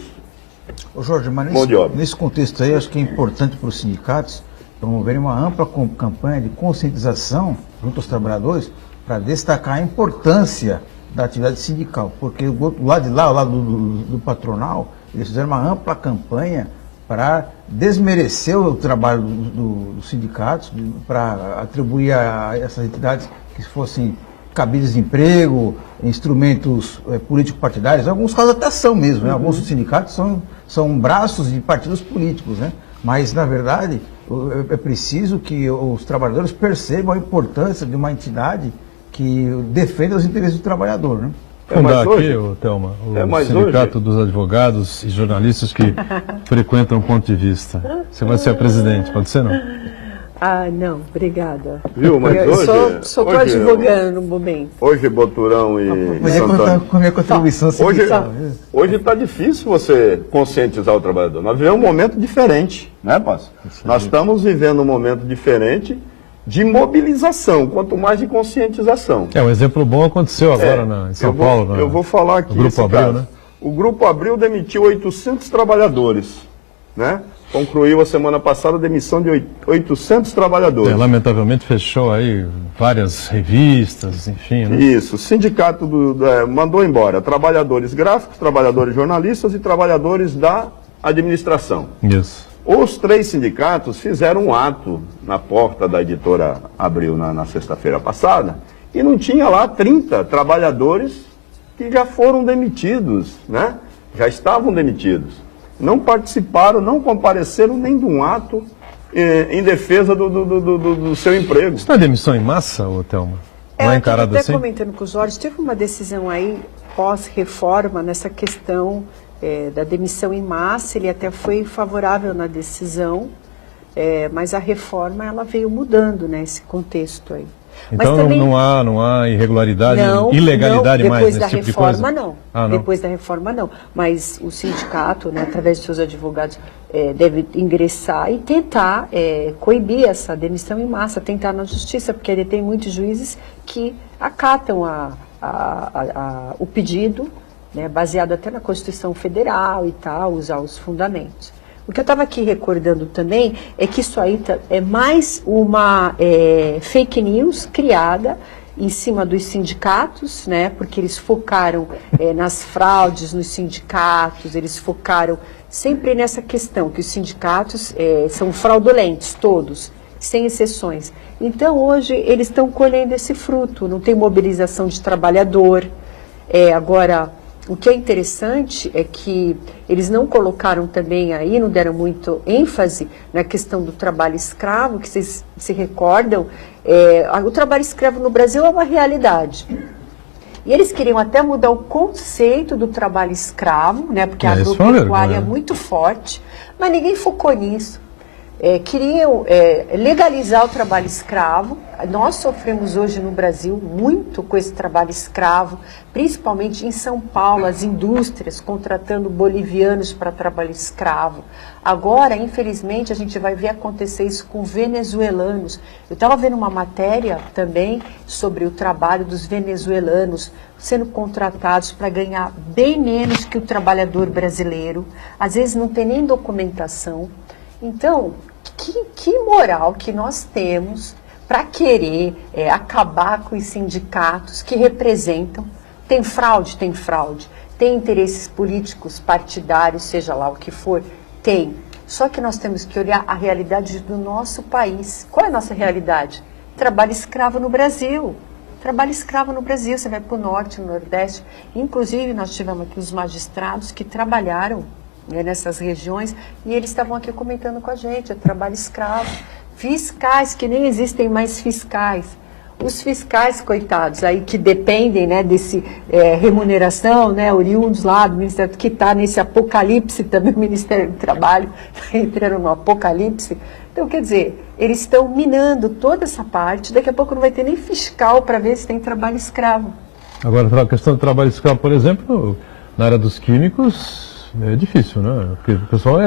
Ô Jorge, mas nesse contexto aí, acho que é importante para os sindicatos promoverem uma ampla campanha de conscientização junto aos trabalhadores para destacar a importância da atividade sindical, porque o lado de lá, o lado do patronal, eles fizeram uma ampla campanha para desmerecer o trabalho dos sindicatos, para atribuir a essas entidades que fossem cabides de emprego, instrumentos político-partidários, em alguns casos até são mesmo, né? Alguns sindicatos são braços de partidos políticos, né? Mas, na verdade, é preciso que os trabalhadores percebam a importância de uma entidade que defenda os interesses do trabalhador, né? Fundar aqui, Thelma, o Sindicato dos Advogados e Jornalistas que frequentam o Ponto de Vista. Você vai ser a presidente, pode ser, não? Ah, não, obrigada. Viu, mas eu sou advogando no momento. Hoje, Boturão e Santana... com a minha contribuição sindical. Hoje está difícil você conscientizar o trabalhador. Nós vivemos um momento diferente, né, Passo? Nós estamos vivendo um momento diferente de mobilização, quanto mais de conscientização. Um exemplo bom aconteceu agora em São Paulo. Eu vou falar aqui. O Grupo Abril, né? O Grupo Abril demitiu 800 trabalhadores, né? concluiu a semana passada a demissão de 800 trabalhadores. Lamentavelmente fechou aí várias revistas, enfim, né? Isso, o sindicato mandou embora trabalhadores gráficos, trabalhadores jornalistas e trabalhadores da administração. Isso. Os 3 sindicatos fizeram um ato na porta da editora Abril na sexta-feira passada e não tinha lá 30 trabalhadores que já foram demitidos, né? Já estavam demitidos. Não participaram, não compareceram nem de um ato em defesa do seu emprego. Isso não é demissão em massa, ô Thelma? Não é encarado assim? Até comentando com os olhos, teve uma decisão aí pós-reforma nessa questão da demissão em massa, ele até foi favorável na decisão, mas a reforma ela veio mudando, né, esse contexto aí. Então mas também, não há irregularidade, ilegalidade mais nesse tipo de coisa? Depois da reforma, não. Depois da reforma, não. Mas o sindicato, né, através de seus advogados, deve ingressar e tentar coibir essa demissão em massa, tentar na justiça, porque ele tem muitos juízes que acatam o pedido, né, baseado até na Constituição Federal e tal, usar os fundamentos. O que eu estava aqui recordando também é que isso aí é mais uma fake news criada em cima dos sindicatos, né, porque eles focaram nas fraudes nos sindicatos, eles focaram sempre nessa questão, que os sindicatos são fraudulentos, todos, sem exceções. Então, hoje, eles estão colhendo esse fruto, não tem mobilização de trabalhador. Agora, o que é interessante é que eles não colocaram também aí, não deram muito ênfase na questão do trabalho escravo, que vocês se recordam, o trabalho escravo no Brasil é uma realidade. E eles queriam até mudar o conceito do trabalho escravo, né, porque a agropecuária é muito forte, mas ninguém focou nisso. Queriam legalizar o trabalho escravo. Nós sofremos hoje no Brasil muito com esse trabalho escravo, principalmente em São Paulo, as indústrias contratando bolivianos para trabalho escravo. Agora, infelizmente, a gente vai ver acontecer isso com venezuelanos. Eu estava vendo uma matéria também sobre o trabalho dos venezuelanos sendo contratados para ganhar bem menos que o trabalhador brasileiro. Às vezes não tem nem documentação. Então, que moral que nós temos para querer acabar com os sindicatos que representam? Tem fraude? Tem fraude. Tem interesses políticos, partidários, seja lá o que for? Tem. Só que nós temos que olhar a realidade do nosso país. Qual é a nossa realidade? Trabalho escravo no Brasil. Trabalho escravo no Brasil. Você vai para o norte, no nordeste. Inclusive, nós tivemos aqui os magistrados que trabalharam nessas regiões, e eles estavam aqui comentando com a gente, trabalho escravo, fiscais, que nem existem mais fiscais, os fiscais, coitados, aí que dependem, né, desse remuneração, né, oriundos lá do Ministério, que está nesse apocalipse também, o Ministério do Trabalho está entrando no apocalipse. Então, quer dizer, eles estão minando toda essa parte, daqui a pouco não vai ter nem fiscal para ver se tem trabalho escravo. Agora, a questão do trabalho escravo, por exemplo, na área dos químicos, é difícil, né? Porque o pessoal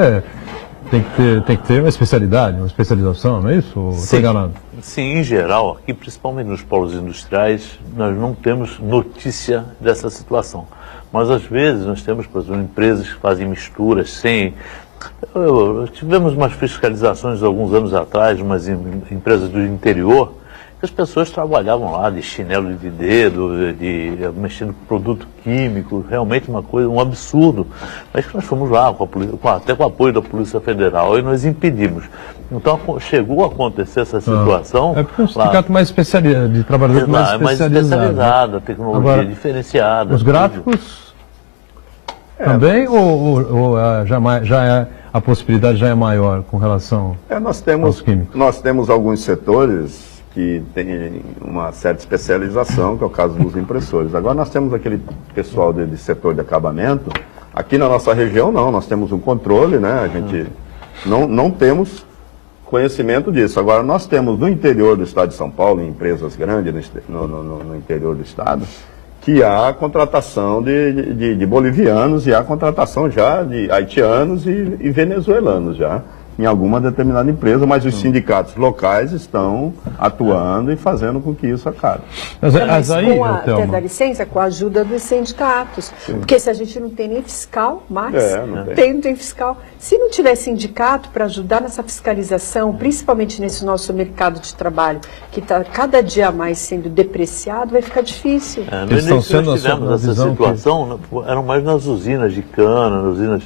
tem que ter uma especialidade, uma especialização, não é isso? Ou estou enganado? Sim, em geral, aqui principalmente nos polos industriais, nós não temos notícia dessa situação. Mas às vezes nós temos, por exemplo, empresas que fazem misturas sem... Tivemos umas fiscalizações alguns anos atrás, umas empresas do interior, que as pessoas trabalhavam lá de chinelo de dedo, mexendo com produto químico, realmente uma coisa, um absurdo. Mas que nós fomos lá, até com o apoio da Polícia Federal, e nós impedimos. Então chegou a acontecer essa situação. É porque o sindicato mais especializado, de trabalhador mais especializado, né? A tecnologia diferenciada. Os gráficos também, ou já é, a possibilidade já é maior com relação aos químicos? Nós temos alguns setores que tem uma certa especialização, que é o caso dos impressores. Agora nós temos aquele pessoal de setor de acabamento. Aqui na nossa região não, nós temos um controle, né? A gente não temos conhecimento disso. Agora nós temos no interior do estado de São Paulo, em empresas grandes no interior do estado, que há contratação de bolivianos e há contratação já de haitianos e venezuelanos já. em alguma determinada empresa, mas os sindicatos locais estão atuando e fazendo com que isso acabe. Mas aí, dá licença, com a ajuda dos sindicatos. Sim. Porque se a gente não tem nem fiscal mais, não tem fiscal. Se não tiver sindicato para ajudar nessa fiscalização, principalmente nesse nosso mercado de trabalho, que está cada dia mais sendo depreciado, vai ficar difícil. No início nós tivemos essa situação, eram mais nas usinas de cana, nas usinas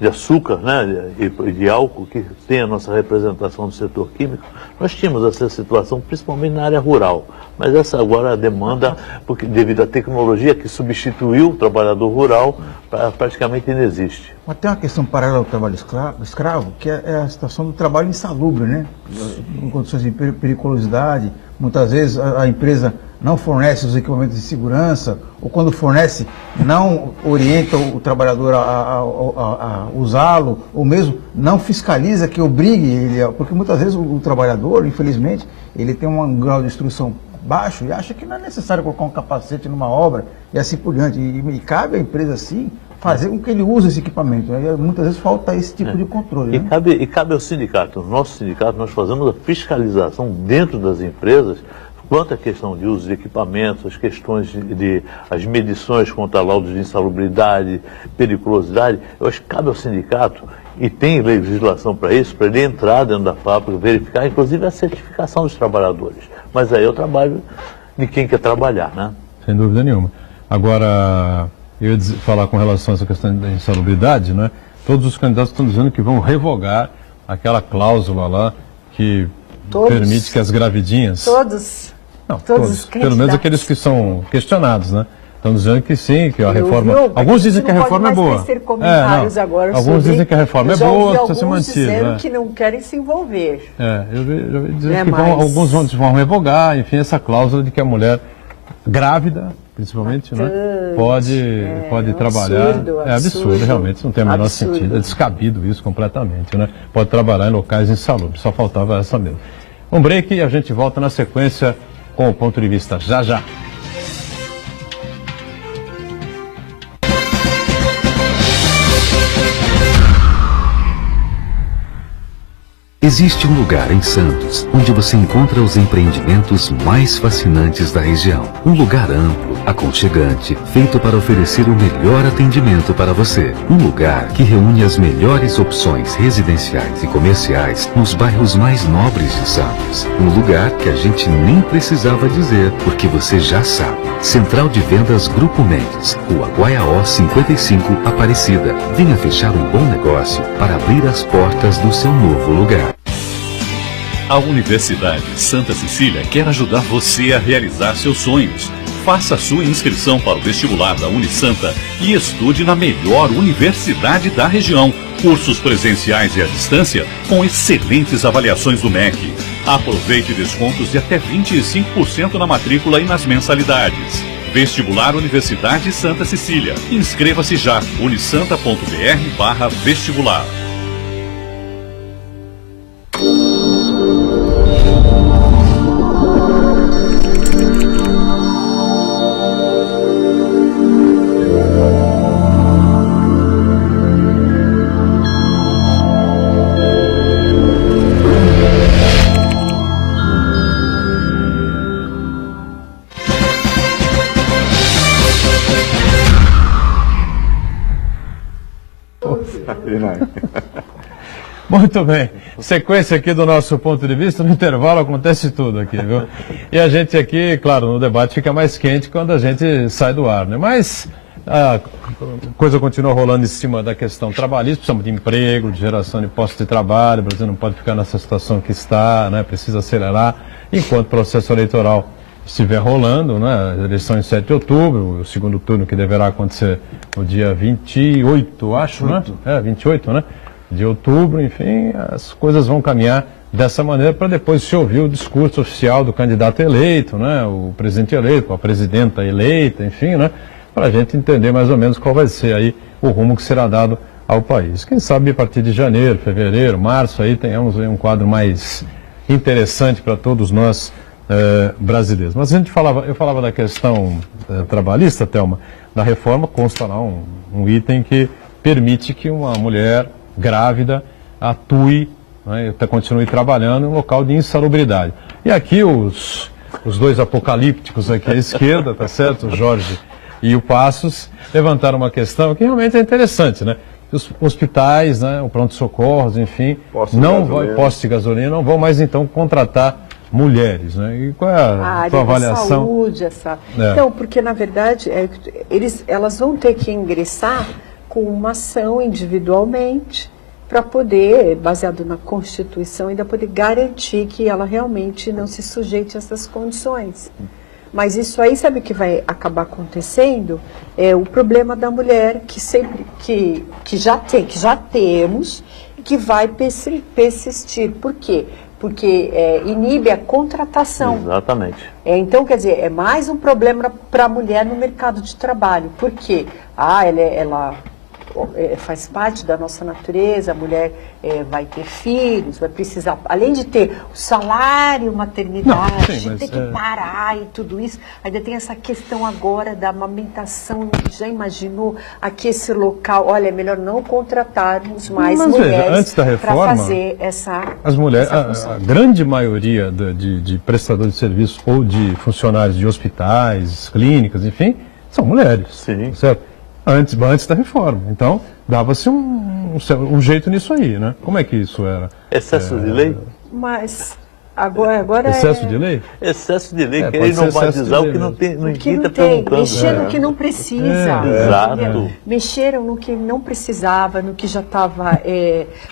de açúcar, né, e de álcool, que tem a nossa representação do setor químico. Nós tínhamos essa situação, principalmente na área rural. Mas essa agora a demanda, porque devido à tecnologia que substituiu o trabalhador rural, praticamente inexiste. Mas tem uma questão paralela ao trabalho escravo, que é a situação do trabalho insalubre, né? Em condições de periculosidade. Muitas vezes a empresa não fornece os equipamentos de segurança, ou quando fornece, não orienta o trabalhador a usá-lo, ou mesmo não fiscaliza, que obrigue ele, porque muitas vezes o trabalhador, infelizmente, ele tem um grau de instrução baixo e acha que não é necessário colocar um capacete numa obra e assim por diante. E cabe à empresa, sim, fazer com que ele use esse equipamento. Né? Muitas vezes falta esse tipo de controle. E cabe ao sindicato. No nosso sindicato, nós fazemos a fiscalização dentro das empresas quanto à questão de uso de equipamentos, as questões as medições contra laudos de insalubridade, periculosidade. Eu acho que cabe ao sindicato, e tem legislação para isso, para ele entrar dentro da fábrica, verificar, inclusive, a certificação dos trabalhadores. Mas aí é o trabalho de quem quer trabalhar, né? Sem dúvida nenhuma. Agora, eu ia falar com relação a essa questão da insalubridade, né? Todos os candidatos estão dizendo que vão revogar aquela cláusula lá que permite que as gravidinhas... Todos. Pelo menos aqueles que são questionados, né? Estão dizendo que sim, que a reforma... Alguns dizem que a reforma é boa. Alguns dizem que a reforma é boa, precisa ser mantida. Dizendo que não querem se envolver. Eu vi dizer que alguns vão revogar, enfim, essa cláusula de que a mulher grávida, principalmente, né, pode trabalhar. É absurdo, realmente, não tem o menor sentido. É descabido isso completamente, né? Pode trabalhar em locais insalubres, só faltava essa mesmo. Um break e a gente volta na sequência com o ponto de vista já. Existe um lugar em Santos onde você encontra os empreendimentos mais fascinantes da região. Um lugar amplo, aconchegante, feito para oferecer o melhor atendimento para você. Um lugar que reúne as melhores opções residenciais e comerciais nos bairros mais nobres de Santos. Um lugar que a gente nem precisava dizer, porque você já sabe. Central de Vendas Grupo Mendes, Rua Guaiaó 55, Aparecida. Venha fechar um bom negócio para abrir as portas do seu novo lugar. A Universidade Santa Cecília quer ajudar você a realizar seus sonhos. Faça sua inscrição para o vestibular da Unisanta e estude na melhor universidade da região. Cursos presenciais e à distância com excelentes avaliações do MEC. Aproveite descontos de até 25% na matrícula e nas mensalidades. Vestibular Universidade Santa Cecília. Inscreva-se já. unisanta.br/vestibular. Muito bem, sequência aqui do nosso ponto de vista, no intervalo acontece tudo aqui, viu? E a gente aqui, claro, no debate fica mais quente quando a gente sai do ar, né? Mas a coisa continua rolando em cima da questão trabalhista, precisamos de emprego, de geração de postos de trabalho, o Brasil não pode ficar nessa situação que está, né? Precisa acelerar, enquanto o processo eleitoral estiver rolando, né? A eleição em 7 de outubro, o segundo turno que deverá acontecer no dia 28, acho, né? 28, né? De outubro, enfim, as coisas vão caminhar dessa maneira para depois se ouvir o discurso oficial do candidato eleito, né, o presidente eleito, a presidenta eleita, enfim, né, para a gente entender mais ou menos qual vai ser aí o rumo que será dado ao país. Quem sabe a partir de janeiro, fevereiro, março, aí tenhamos aí um quadro mais interessante para todos nós brasileiros. Mas eu falava da questão trabalhista, Thelma, na reforma consta lá um item que permite que uma mulher grávida atue né, continue trabalhando em um local de insalubridade. E aqui os dois apocalípticos aqui à esquerda, tá certo? O Jorge e o Passos, levantaram uma questão que realmente é interessante, né? Os hospitais, né, o pronto-socorros, enfim, postos de gasolina, não vão mais então contratar mulheres, né? E qual é a sua avaliação? Saúde, Então, porque na verdade elas vão ter que ingressar com uma ação individualmente para poder, baseado na Constituição, ainda poder garantir que ela realmente não se sujeite a essas condições. Mas isso aí, sabe o que vai acabar acontecendo? É o problema da mulher que já temos e que vai persistir. Por quê? Porque inibe a contratação. Exatamente. Então, quer dizer, é mais um problema para a mulher no mercado de trabalho. Por quê? Ela faz parte da nossa natureza, a mulher vai ter filhos, vai precisar, além de ter o salário, maternidade, ter que parar e tudo isso, ainda tem essa questão agora da amamentação. Já imaginou aqui esse local? Olha, é melhor não contratarmos mais mulheres para fazer essa... As mulheres, a grande maioria de prestadores de serviço ou de funcionários de hospitais, clínicas, enfim, são mulheres. Sim. Certo? Antes da reforma. Então, dava-se um jeito nisso aí, né? Como é que isso era? Excesso de lei? Mas agora excesso de lei? Excesso de lei, querer normatizar o que não tem, ninguém está perguntando. Mexeram no que não precisa. Exato. Mexeram no que não precisava, no que já estava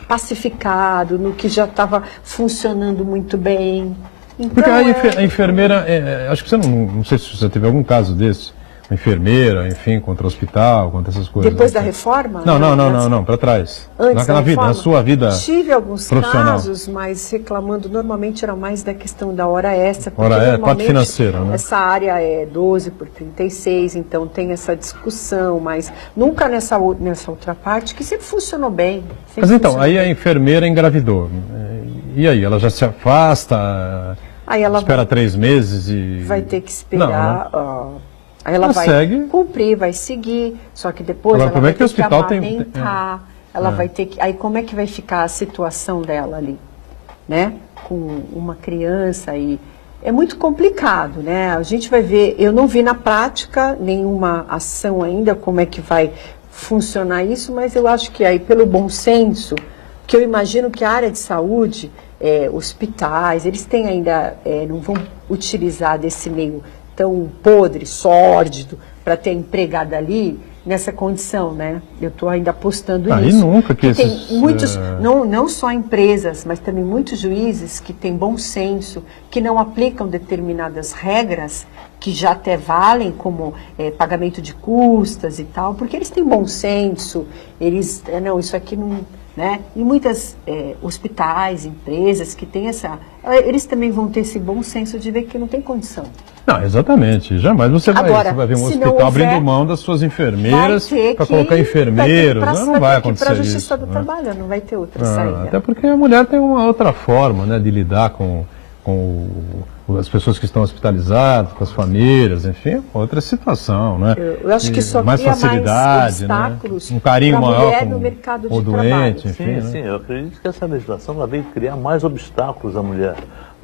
pacificado, no que já estava funcionando muito bem. Então, porque a enfermeira, acho que você não sei se você teve algum caso desse. Uma enfermeira, enfim, contra o hospital, contra essas coisas. Depois da reforma? Não, para trás. Antes da reforma? Na sua vida tive alguns profissional. casos, mas reclamando, normalmente era mais da questão da hora extra. Parte financeira, né? Essa área é 12 por 36, então tem essa discussão, mas nunca nessa outra parte, que sempre funcionou bem. Mas então, aí a enfermeira engravidou. E aí, ela já se afasta, aí ela espera 3 meses e... Vai ter que esperar... Aí ela vai cumprir, vai seguir, só que depois ela vai ter que amamentar, ela vai ter que... Aí como é que vai ficar a situação dela ali, né? Com uma criança e... É muito complicado, né? A gente vai ver, eu não vi na prática nenhuma ação ainda, como é que vai funcionar isso, mas eu acho que aí pelo bom senso, que eu imagino que a área de saúde, hospitais, eles têm ainda, não vão utilizar desse meio tão podre, sórdido, para ter empregada ali nessa condição, né? Eu estou ainda apostando nisso. E nunca que tem muitos, não só empresas, mas também muitos juízes que têm bom senso, que não aplicam determinadas regras que já até valem, como pagamento de custas e tal, porque eles têm bom senso, eles, não, isso aqui não... Né? E muitas hospitais, empresas que têm eles também vão ter esse bom senso de ver que não tem condição. Não, exatamente. Jamais você vai ver um hospital abrindo mão das suas enfermeiras para colocar enfermeiros. Não vai acontecer isso. Para a Justiça do Trabalho, não vai ter outra saída. Até porque a mulher tem uma outra forma, né, de lidar com as pessoas que estão hospitalizadas, com as famílias, enfim, outra situação, né? Eu acho que só mais cria facilidade, mais obstáculos, né? Um carinho maior no mercado o de doente, trabalho. enfim. Sim, eu acredito que essa legislação ela veio criar mais obstáculos à mulher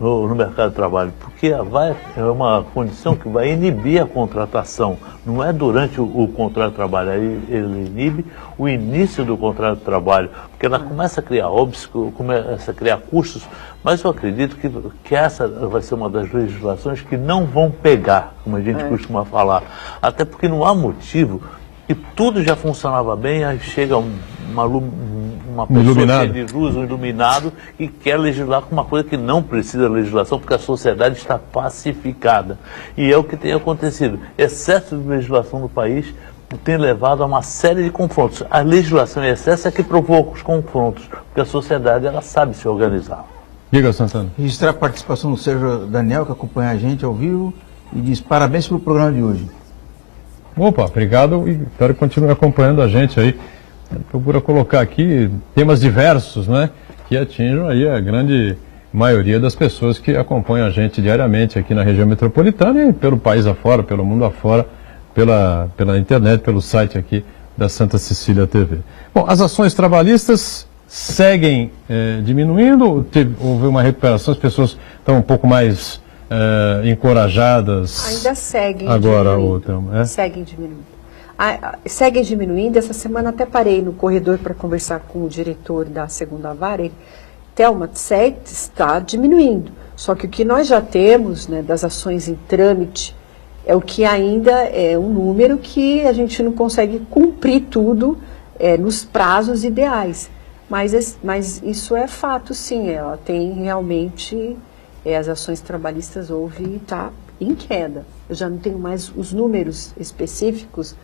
no mercado de trabalho, porque é uma condição que vai inibir a contratação. Não é durante o contrato de trabalho, ele inibe o início do contrato de trabalho, porque ela começa a criar óbitos, começa a criar custos, mas eu acredito que essa vai ser uma das legislações que não vão pegar, como a gente costuma falar, até porque não há motivo que tudo já funcionava bem, aí chega uma pessoa cheia de luz, um iluminado, e quer legislar com uma coisa que não precisa de legislação, porque a sociedade está pacificada. E é o que tem acontecido. Excesso de legislação no país tem levado a uma série de confrontos. A legislação em excesso é que provoca os confrontos, porque a sociedade ela sabe se organizar. Diga, Santana. Registrar a participação do Sérgio Daniel, que acompanha a gente ao vivo, e diz parabéns pelo programa de hoje. Opa, obrigado e espero que continue acompanhando a gente aí. Procura colocar aqui temas diversos, né, que atinjam aí a grande maioria das pessoas que acompanham a gente diariamente aqui na região metropolitana e pelo país afora, pelo mundo afora, pela internet, pelo site aqui da Santa Cecília TV. Bom, as ações trabalhistas seguem diminuindo? Houve uma recuperação, as pessoas estão um pouco mais encorajadas? Ainda seguem agora diminuindo. Seguem diminuindo. Seguem diminuindo. Essa semana até parei no corredor para conversar com o diretor da segunda vara. Thelma, está diminuindo. Só que o que nós já temos, né, das ações em trâmite é o que ainda é um número que a gente não consegue cumprir tudo nos prazos ideais. Mas isso é fato, sim. Ela tem realmente, as ações trabalhistas está em queda. Eu já não tenho mais os números específicos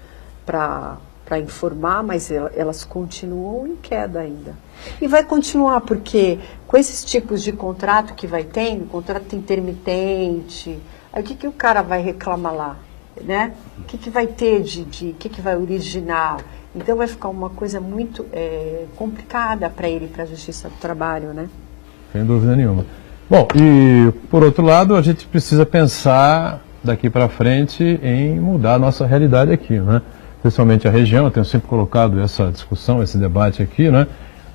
para informar, mas elas continuam em queda ainda. E vai continuar, porque com esses tipos de contrato que vai tendo, contrato intermitente, aí o que o cara vai reclamar lá? Né? O que vai ter o que vai originar? Então vai ficar uma coisa muito complicada para ele, para a Justiça do Trabalho, né? Sem dúvida nenhuma. Bom, e por outro lado, a gente precisa pensar daqui para frente em mudar a nossa realidade aqui, né? Principalmente a região, eu tenho sempre colocado essa discussão, esse debate aqui, né?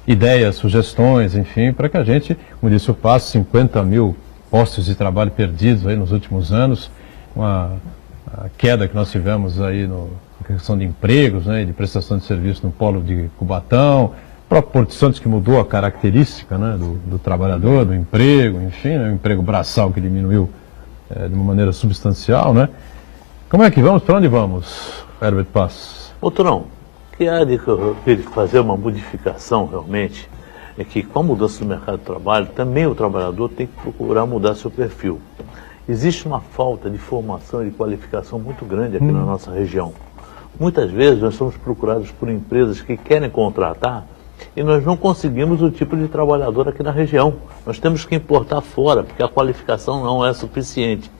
Ideias, sugestões, enfim, para que a gente, como disse o Passo, 50 mil postos de trabalho perdidos aí nos últimos anos, a queda que nós tivemos aí na questão de empregos, né, de prestação de serviço no polo de Cubatão, o próprio Porto de Santos que mudou a característica, né, do trabalhador, do emprego, enfim, né, o emprego braçal que diminuiu de uma maneira substancial, né? Como é que vamos? Para onde vamos, Herbert Passos? Outrão, que há de fazer uma modificação realmente é que com a mudança do mercado de trabalho, também o trabalhador tem que procurar mudar seu perfil. Existe uma falta de formação e de qualificação muito grande aqui na nossa região. Muitas vezes nós somos procurados por empresas que querem contratar e nós não conseguimos o tipo de trabalhador aqui na região. Nós temos que importar fora, porque a qualificação não é suficiente.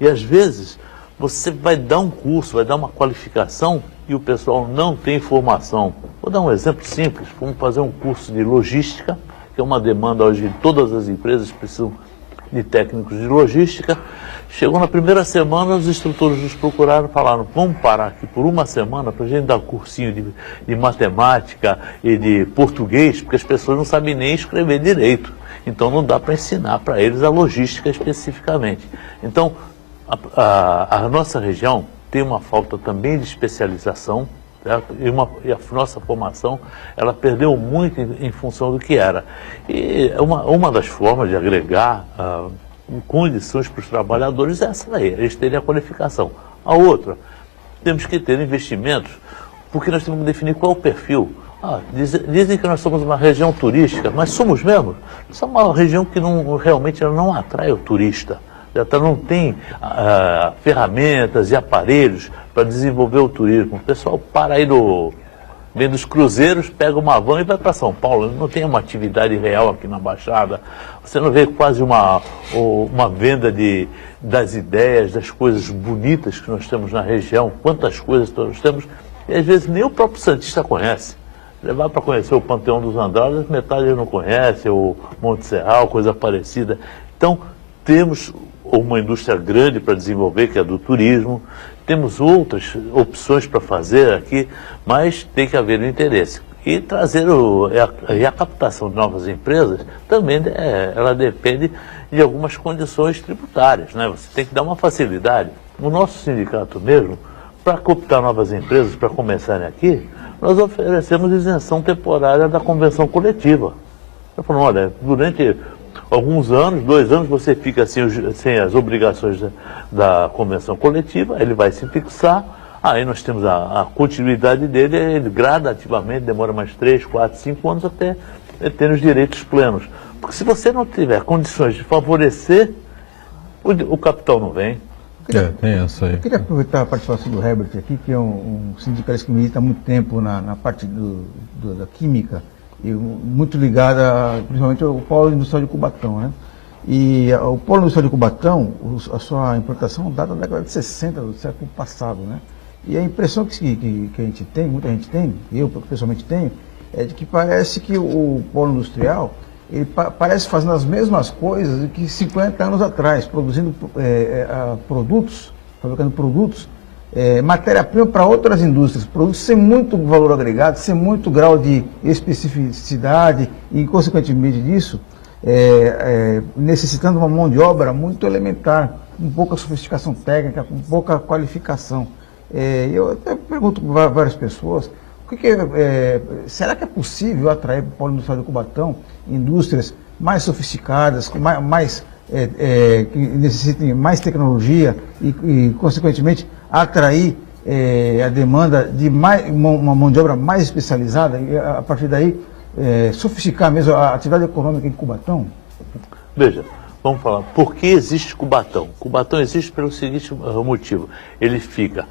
E às vezes você vai dar um curso, vai dar uma qualificação e o pessoal não tem formação. Vou dar um exemplo simples. Vamos fazer um curso de logística, que é uma demanda hoje, todas as empresas precisam de técnicos de logística. Chegou na primeira semana, os instrutores nos procuraram e falaram: vamos parar aqui por uma semana para a gente dar cursinho de matemática e de português, porque as pessoas não sabem nem escrever direito. Então não dá para ensinar para eles a logística especificamente. Então a nossa região tem uma falta também de especialização, certo? E a nossa formação, ela perdeu muito em função do que era. E uma das formas de agregar condições para os trabalhadores é essa daí, eles terem a qualificação. A outra, temos que ter investimentos, porque nós temos que definir qual é o perfil. Dizem que nós somos uma região turística, mas somos mesmo. Somos uma região que realmente ela não atrai o turista. Ela não tem ferramentas e aparelhos para desenvolver o turismo. O pessoal para aí vem dos cruzeiros, pega uma van e vai para São Paulo. Não tem uma atividade real aqui na Baixada. Você não vê quase uma venda das ideias, das coisas bonitas que nós temos na região. Quantas coisas nós temos. E às vezes nem o próprio santista conhece. Levar para conhecer o Panteão dos Andradas, metade não conhece, o Monte Serral, coisa parecida. Então, temos uma indústria grande para desenvolver, que é a do turismo. Temos outras opções para fazer aqui, mas tem que haver o interesse. E trazer a captação de novas empresas também ela depende de algumas condições tributárias, né? Você tem que dar uma facilidade. O nosso sindicato mesmo, para captar novas empresas, para começarem aqui, nós oferecemos isenção temporária da convenção coletiva. Eu falo, olha, durante alguns anos, 2 anos, você fica sem as obrigações da convenção coletiva, ele vai se fixar, aí nós temos a continuidade dele, ele gradativamente demora mais 3, 4, 5 anos até ter os direitos plenos. Porque se você não tiver condições de favorecer, o capital não vem. Tem essa aí. Eu queria aproveitar a participação do Herbert aqui, que é um sindicalista que milita há muito tempo na parte da química, e muito ligada principalmente ao polo industrial de Cubatão, né? E o polo industrial de Cubatão, a sua importação data da década de 60 do século passado, né? E a impressão que a gente tem, muita gente tem, eu pessoalmente tenho, é de que parece que o polo industrial, ele parece fazendo as mesmas coisas que 50 anos atrás, produzindo produtos, fabricando produtos matéria-prima para outras indústrias, produtos sem muito valor agregado, sem muito grau de especificidade e, consequentemente disso, necessitando uma mão de obra muito elementar, com pouca sofisticação técnica, com pouca qualificação. Eu até pergunto para várias pessoas, será que é possível atrair para o polo industrial de Cubatão indústrias mais sofisticadas, que necessitem mais tecnologia e consequentemente, atrair a demanda de uma mão de obra mais especializada e, a partir daí, sofisticar mesmo a atividade econômica em Cubatão? Veja, vamos falar, por que existe Cubatão? Cubatão existe pelo seguinte motivo, ele fica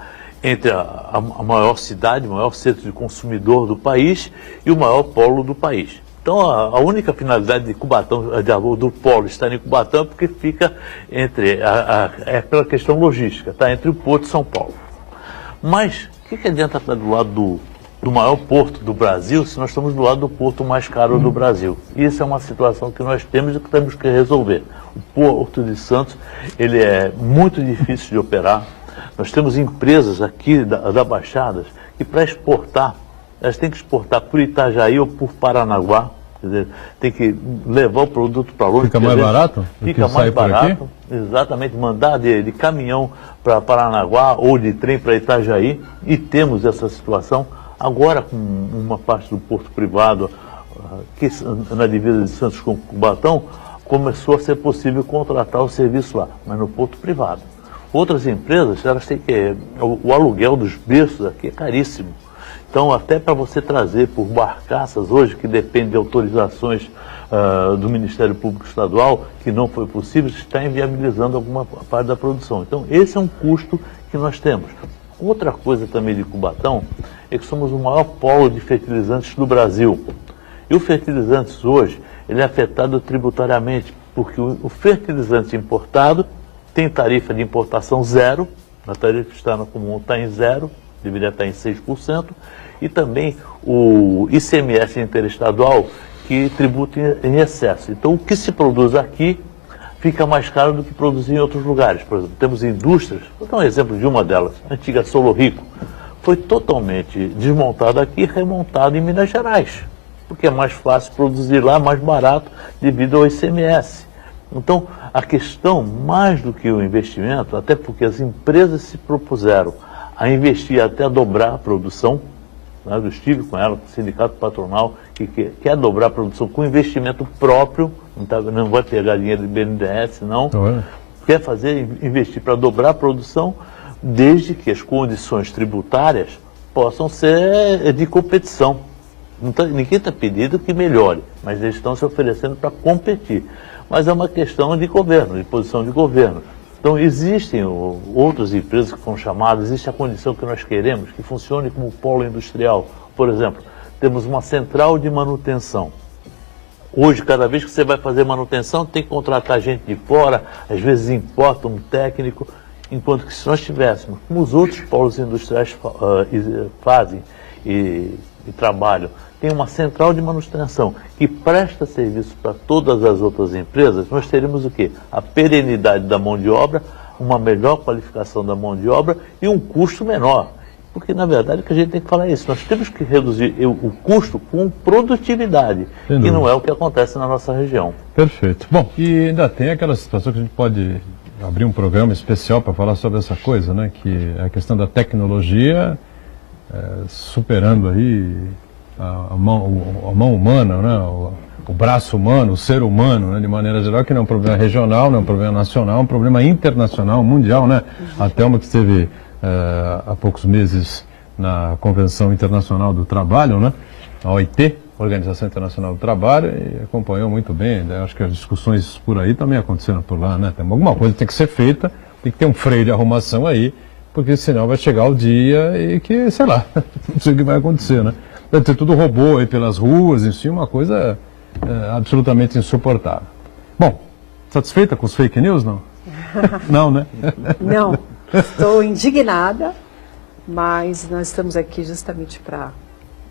entre a maior cidade, o maior centro de consumidor do país e o maior polo do país. Então, a única finalidade de Cubatão, do polo estar em Cubatão, é porque fica entre, pela questão logística, está entre o Porto e São Paulo. Mas, o que adianta estar do lado do maior porto do Brasil se nós estamos do lado do porto mais caro do Brasil? Isso é uma situação que nós temos e que temos que resolver. O Porto de Santos, ele é muito difícil de operar. Nós temos empresas aqui da Baixada que para exportar, elas têm que exportar por Itajaí ou por Paranaguá, quer dizer, tem que levar o produto para longe. Fica mais barato? Fica mais barato, exatamente, mandar de caminhão para Paranaguá ou de trem para Itajaí, e temos essa situação. Agora, com uma parte do porto privado, que na divisa de Santos com Cubatão, começou a ser possível contratar o serviço lá, mas no porto privado. Outras empresas, elas têm que... O aluguel dos berços aqui é caríssimo. Então, até para você trazer por barcaças hoje, que depende de autorizações do Ministério Público Estadual, que não foi possível, está inviabilizando alguma parte da produção. Então, esse é um custo que nós temos. Outra coisa também de Cubatão é que somos o maior polo de fertilizantes do Brasil. E o fertilizantes hoje, ele é afetado tributariamente, porque o fertilizante importado tem tarifa de importação zero, a tarifa externa comum está em zero, deveria estar em 6%, e também o ICMS interestadual, que tributa em excesso. Então, o que se produz aqui fica mais caro do que produzir em outros lugares. Por exemplo, temos indústrias, vou dar um exemplo de uma delas, a antiga Solo Rico, foi totalmente desmontada aqui e remontada em Minas Gerais, porque é mais fácil produzir lá, mais barato, devido ao ICMS. Então, a questão, mais do que o investimento, até porque as empresas se propuseram a investir até dobrar a produção, né? Eu estive com ela, com o sindicato patronal, que quer dobrar a produção com investimento próprio, não vai pegar dinheiro de BNDES, não, quer investir para dobrar a produção, desde que as condições tributárias possam ser de competição. Ninguém está pedindo que melhore, mas eles estão se oferecendo para competir. Mas é uma questão de governo, de posição de governo. Então, existem outras empresas que foram chamadas, existe a condição que nós queremos, que funcione como polo industrial. Por exemplo, temos uma central de manutenção. Hoje, cada vez que você vai fazer manutenção, tem que contratar gente de fora, às vezes importa um técnico, enquanto que se nós tivéssemos, como os outros polos industriais fazem e trabalham, tem uma central de manutenção que presta serviço para todas as outras empresas, nós teremos o quê? A perenidade da mão de obra, uma melhor qualificação da mão de obra e um custo menor. Porque, na verdade, o que a gente tem que falar é isso. Nós temos que reduzir o custo com produtividade, que não é o que acontece na nossa região. Perfeito. Bom, e ainda tem aquela situação que a gente pode abrir um programa especial para falar sobre essa coisa, né? Que é a questão da tecnologia superando aí a mão humana, né? O braço humano, o ser humano, né? De maneira geral, que não é um problema regional, não é um problema nacional, é um problema internacional, mundial, né? A Thelma, que esteve há poucos meses na Convenção Internacional do Trabalho, né? A OIT, Organização Internacional do Trabalho, e acompanhou muito bem, né? Acho que as discussões por aí também aconteceram por lá, né? Tem alguma coisa que tem que ser feita, tem que ter um freio de arrumação aí, porque senão vai chegar o dia e que, sei lá, não sei o que vai acontecer, né? Vai ter tudo robô aí pelas ruas, em si, uma coisa absolutamente insuportável. Bom, satisfeita com os fake news, não? Não, né? Não, estou indignada, mas nós estamos aqui justamente para,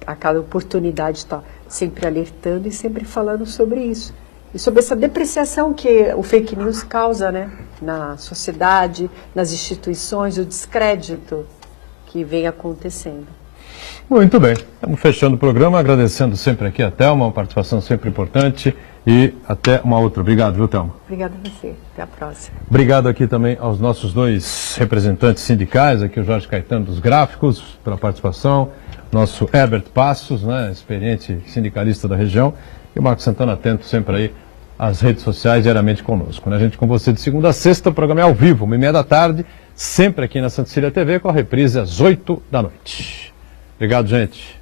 a cada oportunidade, estar sempre alertando e sempre falando sobre isso. E sobre essa depreciação que o fake news causa, né, na sociedade, nas instituições, o descrédito que vem acontecendo. Muito bem, estamos fechando o programa, agradecendo sempre aqui a Thelma, uma participação sempre importante e até uma outra. Obrigado, viu, Thelma? Obrigada a você, até a próxima. Obrigado aqui também aos nossos dois representantes sindicais, aqui o Jorge Caetano dos Gráficos, pela participação, nosso Herbert Passos, né, experiente sindicalista da região, e o Marcos Santana atento sempre aí às redes sociais, diariamente conosco. A gente com você de segunda a sexta, o programa é ao vivo, 1h30 da tarde, sempre aqui na Santa Cecília TV, com a reprise às 8 da noite. Obrigado, gente.